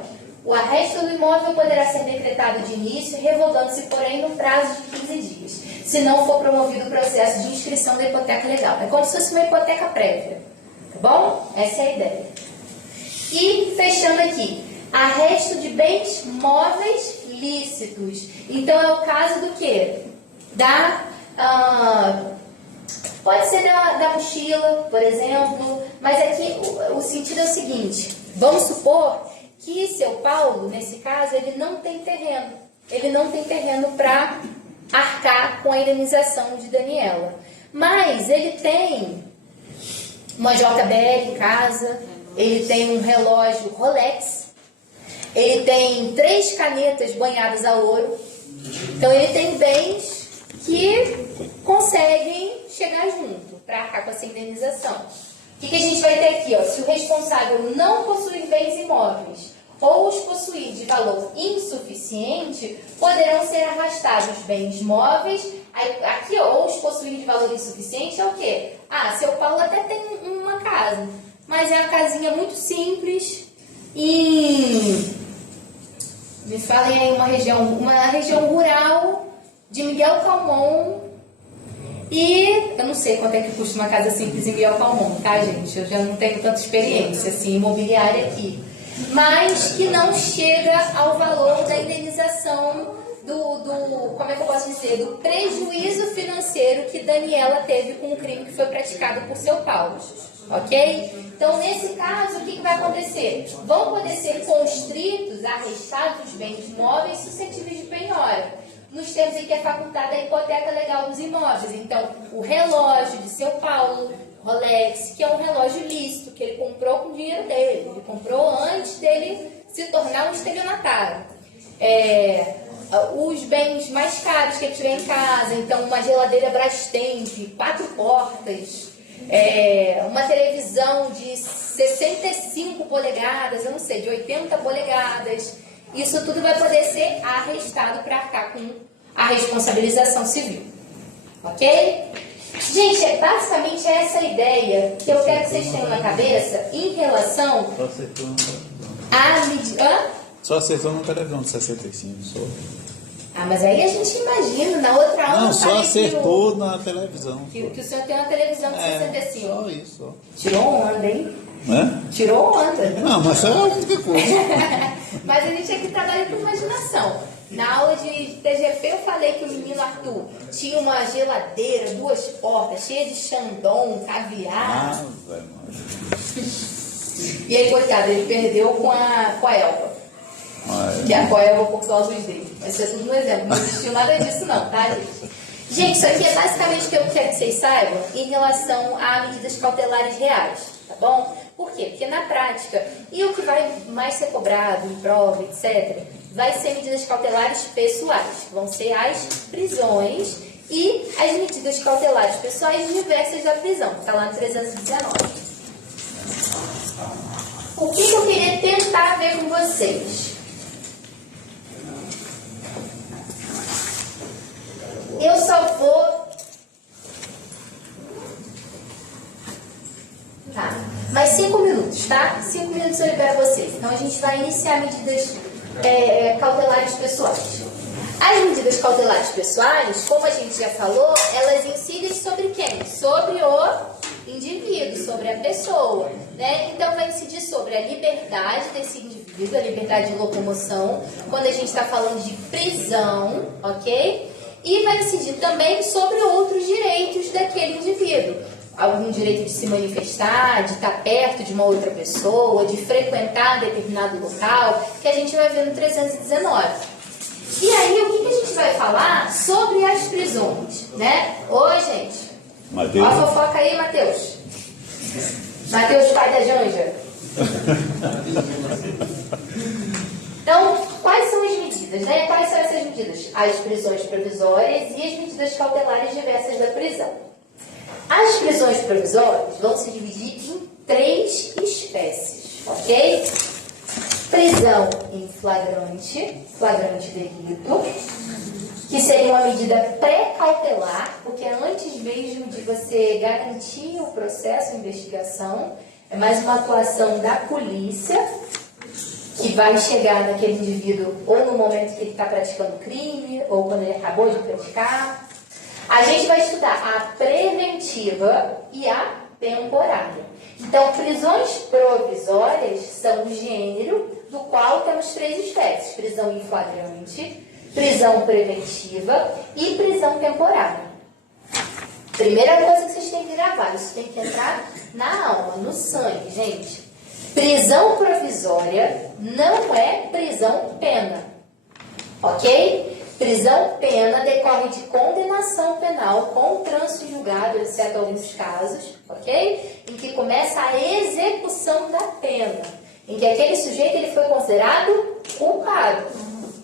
O arresto do imóvel poderá ser decretado de início, revogando-se, porém, no prazo de 15 dias, se não for promovido o processo de inscrição da hipoteca legal. É como se fosse uma hipoteca prévia, tá bom? Essa é a ideia. E, fechando aqui, arresto de bens móveis lícitos. Então, é o caso do quê? Pode ser da mochila, por exemplo, mas aqui o sentido é o seguinte: vamos supor que seu Paulo, nesse caso, ele não tem terreno. Ele não tem terreno para arcar com a indenização de Daniela. Mas ele tem uma JBL em casa, ele tem um relógio Rolex, ele tem 3 canetas banhadas a ouro. Então, ele tem bens que conseguem chegar junto para arcar com essa indenização. O que a gente vai ter aqui? Ó? Se o responsável não possuir bens imóveis ou os possuir de valor insuficiente, poderão ser arrastados bens móveis. Aqui, ó, ou os possuir de valor insuficiente é o quê? Seu Paulo até tem uma casa, mas é uma casinha muito simples me falem aí uma região rural de Miguel Calmon. E eu não sei quanto é que custa uma casa simples em Miguel Calmon, tá, gente? Eu já não tenho tanta experiência assim, imobiliária aqui. Mas que não chega ao valor da indenização como é que eu posso dizer? Do prejuízo financeiro que Daniela teve com o crime que foi praticado por seu Paulo. Ok? Então, nesse caso, o que vai acontecer? Vão poder ser constritos, arrestados os bens móveis suscetíveis de penhora, nos termos em que é facultada a hipoteca legal dos imóveis. Então, o relógio de seu Paulo, Rolex, que é um relógio lícito, que ele comprou com o dinheiro dele. Ele comprou antes dele se tornar um estelionatário. Os bens mais caros que ele tiver em casa, então uma geladeira Brastemp, 4 portas, uma televisão de 65 polegadas, eu não sei, de 80 polegadas, isso tudo vai poder ser arrestado para arcar com a responsabilização civil. Ok? Gente, basicamente é essa ideia que eu quero que vocês tenham na cabeça em relação à medida. Só acertou no televisão de 65, só. Ah, mas aí a gente imagina, na outra aula... Não, só acertou na televisão. Que o senhor tem uma televisão de 65. Só isso, só. Tirou onda, hein? Né? Tirou onda. Não, mas é a única coisa. Mas a gente aqui trabalha com imaginação. Na aula de TGP eu falei que o menino Arthur tinha uma geladeira, 2 portas, cheia de Chandon, caviar. E aí, coitado, ele perdeu com a Elba. Que a Elba por causa dos dele. Isso é tudo um exemplo. Não existiu nada disso não, tá, gente? Gente, isso aqui é basicamente o que eu quero que vocês saibam em relação a medidas cautelares reais, tá bom? Por quê? Porque na prática, e o que vai mais ser cobrado em prova, etc., vai ser medidas cautelares pessoais, que vão ser as prisões e as medidas cautelares pessoais diversas da prisão, que está lá no 319. O que eu queria tentar ver com vocês? Eu só vou... Tá, mais 5 minutos, tá? 5 minutos eu libero vocês. Então a gente vai iniciar medidas cautelares pessoais. As medidas cautelares pessoais, como a gente já falou, elas incidem sobre quem? Sobre o indivíduo, sobre a pessoa, né? Então vai incidir sobre a liberdade desse indivíduo, a liberdade de locomoção, quando a gente está falando de prisão, ok? E vai incidir também sobre outros direitos daquele indivíduo. Algum direito de se manifestar, de estar perto de uma outra pessoa, de frequentar determinado local, que a gente vai ver no 319. E aí, o que a gente vai falar sobre as prisões, né? Oi, gente. Mateus. Ó a fofoca aí, Mateus. Mateus, pai da Janja. Então, quais são as medidas, né? Quais são essas medidas? As prisões provisórias e as medidas cautelares diversas da prisão. As prisões provisórias vão se dividir em 3 espécies, ok? Prisão em flagrante delito, que seria uma medida pré-cautelar, porque é antes mesmo de você garantir o processo de investigação, é mais uma atuação da polícia, que vai chegar naquele indivíduo ou no momento que ele está praticando crime, ou quando ele acabou de praticar. A gente vai estudar a preventiva e a temporária. Então, prisões provisórias são o gênero do qual temos 3 espécies: prisão em flagrante, prisão preventiva e prisão temporária. Primeira coisa que vocês têm que gravar, isso tem que entrar na alma, no sangue, gente. Prisão provisória não é prisão pena, ok? Prisão pena decorre de condenação penal com trânsito julgado, exceto alguns casos, ok? Em que começa a execução da pena, em que aquele sujeito ele foi considerado culpado,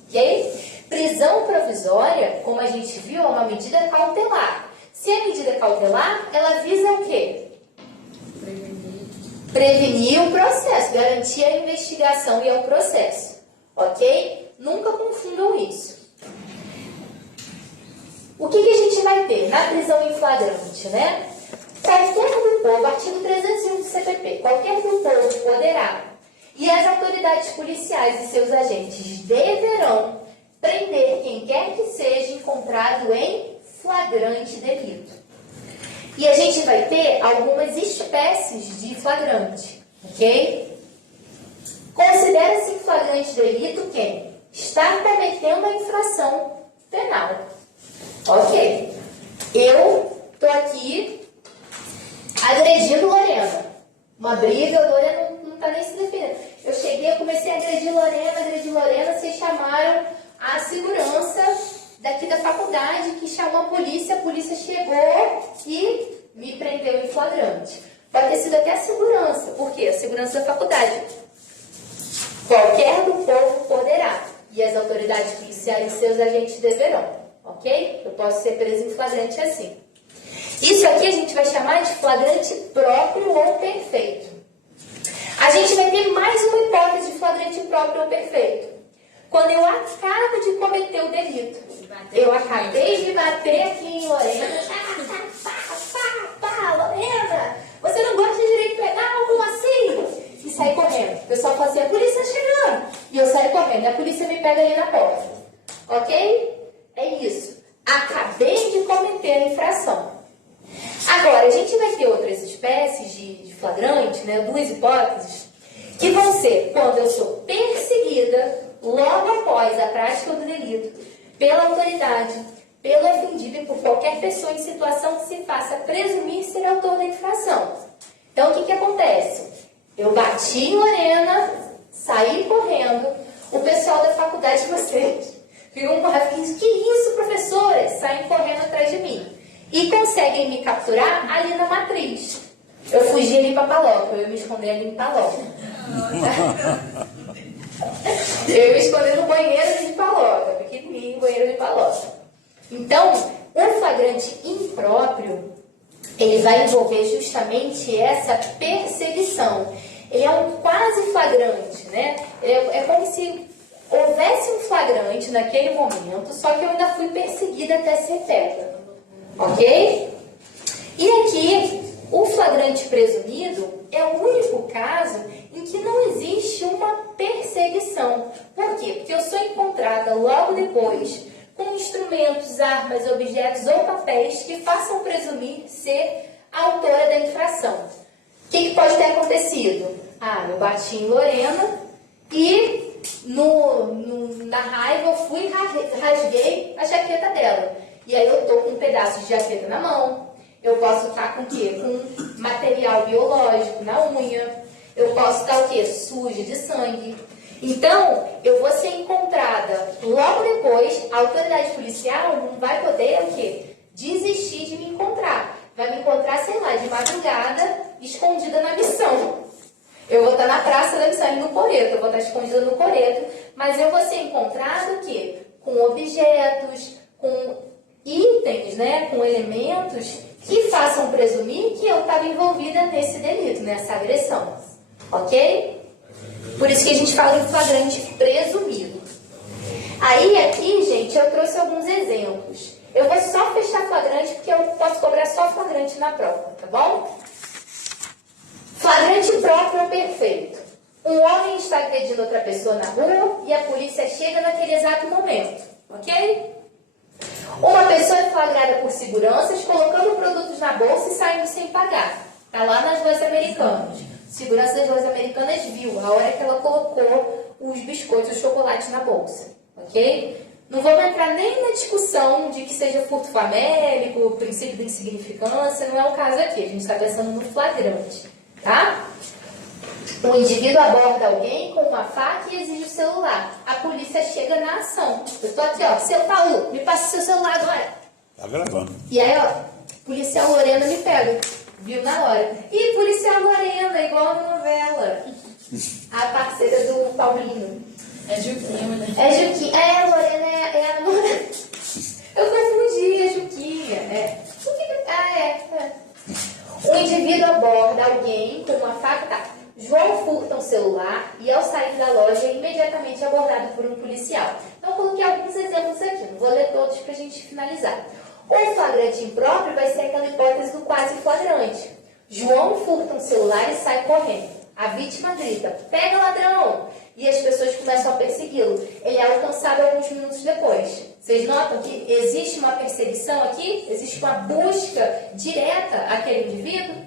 ok? Prisão provisória, como a gente viu, é uma medida cautelar. Se é medida cautelar, ela visa o quê? Prevenir o processo, garantir a investigação e o processo, ok? Nunca confundam isso. O que a gente vai ter na prisão em flagrante, né? Qualquer do povo, artigo 301 do CPP, qualquer do povo poderá, e as autoridades policiais e seus agentes deverão prender quem quer que seja encontrado em flagrante delito. E a gente vai ter algumas espécies de flagrante, ok? Considera-se flagrante delito quem está cometendo a infração penal. Ok, eu tô aqui agredindo Lorena. Uma briga, a Lorena não tá nem se defendendo. Eu cheguei, eu comecei a agredir Lorena, vocês chamaram a segurança daqui da faculdade, que chamou a polícia chegou e me prendeu em flagrante. Pode ter sido até a segurança. Por quê? A segurança da faculdade. Qualquer do povo poderá, e as autoridades policiais e seus agentes deverão. Ok? Eu posso ser preso em flagrante assim. Isso aqui a gente vai chamar de flagrante próprio ou perfeito. A gente vai ter mais uma hipótese de flagrante próprio ou perfeito. quando eu acabo de cometer o delito. Eu acabei de bater aqui em Lorena. Lorena, você não gosta de direito penal? Como assim? E saí correndo. O pessoal fala assim, a polícia está chegando. E eu saio correndo. E a polícia me pega ali na porta. Ok? É isso. Acabei de cometer a infração. Agora, a gente vai ter outras espécies de flagrante, né? Duas hipóteses, que vão ser quando eu sou perseguida logo após a prática do delito pela autoridade, pelo ofendido e por qualquer pessoa em situação que se faça presumir ser autor da infração. Então, o que acontece? Eu bati em Lorena, saí correndo, o pessoal da faculdade de vocês ficam com raiva, que isso, professora? Saem correndo atrás de mim. E conseguem me capturar ali na matriz. Eu fugi ali para Paloca, eu ia me esconder ali em Paloca. Eu ia me esconder no banheiro de Paloca, pequenininho, banheiro de Paloca. Então, o flagrante impróprio, ele vai envolver justamente essa perseguição. Ele é um quase flagrante, né? É como se houvesse um flagrante naquele momento, só que eu ainda fui perseguida até ser pega. Ok? E aqui, o flagrante presumido é o único caso em que não existe uma perseguição. Por quê? Porque eu sou encontrada logo depois com instrumentos, armas, objetos ou papéis que façam presumir ser a autora da infração. O que pode ter acontecido? Eu bati em Lorena e na raiva eu fui e rasguei a jaqueta dela. E aí eu tô com um pedaço de jaqueta na mão. Eu posso estar com o quê? Com material biológico na unha. Eu posso estar o quê? Suja de sangue. Então, eu vou ser encontrada logo depois. A autoridade policial não vai poder o quê? Desistir de me encontrar. Vai me encontrar, sei lá, de madrugada, escondida na missão. Eu vou estar na praça da missão, no coreto. Eu vou estar escondida no coreto. Mas eu vou ser encontrada o quê? Com objetos, com itens, né, com elementos que façam presumir que eu estava envolvida nesse delito, nessa agressão. Ok? Por isso que a gente fala em flagrante presumido. Aí, aqui, gente, eu trouxe alguns exemplos. Eu vou só fechar flagrante, porque eu posso cobrar só flagrante na prova, tá bom? Flagrante próprio ou perfeito. Um homem está agredindo outra pessoa na rua e a polícia chega naquele exato momento. Ok? Uma pessoa é flagrada por seguranças colocando produtos na bolsa e saindo sem pagar. Está lá nas lojas americanas. Segurança das lojas americanas viu a hora que ela colocou os biscoitos, o chocolate na bolsa. Ok? Não vamos entrar nem na discussão de que seja furto famélico, princípio da insignificância, não é o caso aqui. A gente está pensando no flagrante. Tá? O indivíduo aborda alguém com uma faca e exige o celular. A polícia chega na ação. Eu estou aqui, ó. Seu Paulo, me passa o seu celular agora. Tá gravando. E aí, ó, policial Lorena me pega. Viu na hora. E policial Lorena, igual na novela. A parceira do Paulinho. É Juquinha, né? É Juquinha. É, Lorena é a namorada. Eu confundi, é Juquinha. O indivíduo aborda alguém com uma faca. Tá. João furta um celular e, ao sair da loja, é imediatamente abordado por um policial. Então, eu coloquei alguns exemplos aqui. Não vou ler todos para a gente finalizar. O flagrante impróprio vai ser aquela hipótese do quase flagrante. João furta um celular e sai correndo. A vítima grita, pega ladrão! E as pessoas começam a persegui-lo. Ele é alcançado alguns minutos depois. Vocês notam que existe uma perseguição aqui? Existe uma busca direta àquele indivíduo?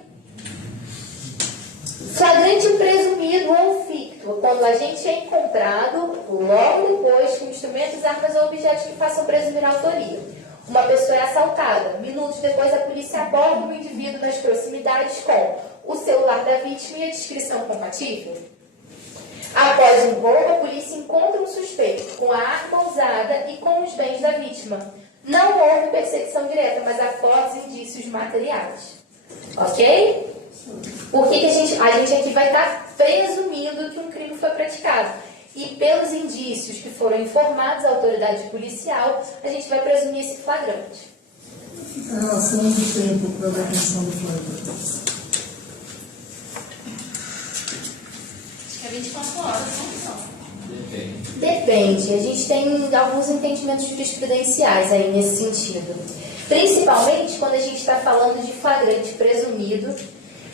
Flagrante presumido ou ficto, quando a gente é encontrado logo depois com instrumentos, armas ou objetos que façam presumir a autoria. Uma pessoa é assaltada. Minutos depois, a polícia aborda o indivíduo nas proximidades com o celular da vítima e a descrição compatível. Após um roubo, a polícia encontra um suspeito com a arma usada e com os bens da vítima. Não houve perseguição direta, mas há fortes indícios materiais. Ok? Por que a gente aqui vai estar presumindo que um crime foi praticado? E pelos indícios que foram informados à autoridade policial, a gente vai presumir esse flagrante. A relação do tempo para a detenção do flagrante. Acho que é 24 horas, não são. Depende. A gente tem alguns entendimentos jurisprudenciais aí nesse sentido. Principalmente quando a gente está falando de flagrante presumido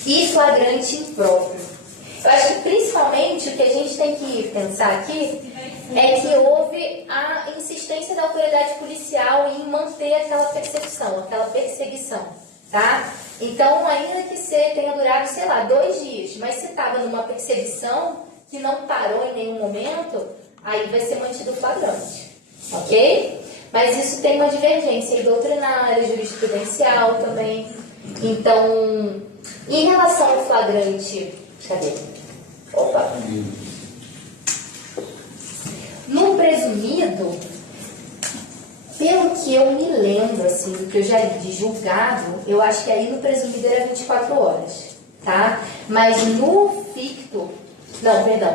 e flagrante impróprio. Eu acho que principalmente o que a gente tem que pensar aqui é que houve a insistência da autoridade policial em manter aquela perseguição, tá? Então, ainda que tenha durado, sei lá, 2 dias, mas se estava numa perseguição que não parou em nenhum momento, aí vai ser mantido flagrante, ok? Mas isso tem uma divergência doutrinária, jurisprudencial também. Então, em relação ao flagrante, cadê? Opa! No presumido, pelo que eu me lembro, assim, do que eu já li de julgado, eu acho que aí no presumido era 24 horas, tá? Mas no ficto,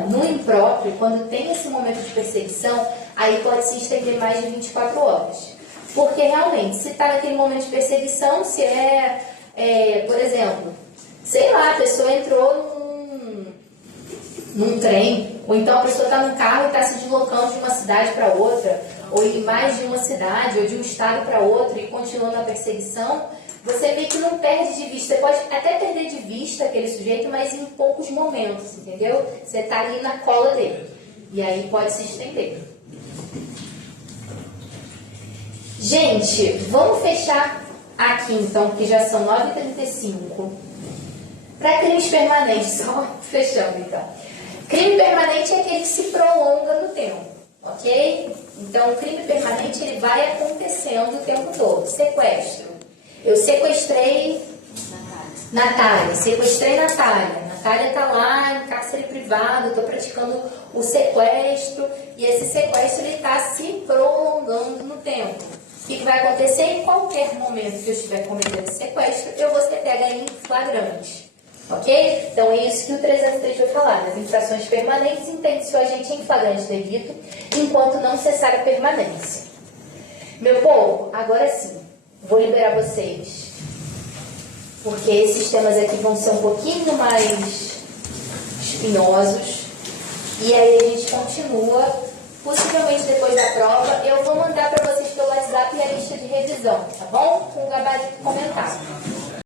no impróprio, quando tem esse momento de perseguição, aí pode se estender mais de 24 horas. Porque realmente, se está naquele momento de perseguição, se por exemplo, sei lá, a pessoa entrou num trem, ou então a pessoa está num carro e está se deslocando de uma cidade para outra, ou em mais de uma cidade, ou de um estado para outro, e continua na perseguição, você meio que não perde de vista. Você pode até perder de vista aquele sujeito, mas em poucos momentos, entendeu? Você está ali na cola dele. E aí pode se estender. Gente, vamos fechar aqui então, porque já são 9h35. Para crimes permanentes, só fechando então. Crime permanente é aquele que se prolonga no tempo, ok? Então, o crime permanente ele vai acontecendo o tempo todo. Sequestro. Eu sequestrei Natália. Natália está lá em cárcere privado, estou praticando o sequestro e esse sequestro está se prolongando no tempo. O que vai acontecer? Em qualquer momento que eu estiver cometendo sequestro, eu vou ser pega em flagrante. Ok? Então é isso que o 303 vai falar. Nas infrações permanentes, entende-se o agente em flagrante delito enquanto não cessar a permanência. Meu povo, agora sim, vou liberar vocês. Porque esses temas aqui vão ser um pouquinho mais espinhosos. E aí a gente continua, possivelmente depois da prova. Eu vou mandar para vocês pelo WhatsApp a lista de revisão, tá bom? Com o gabarito comentado.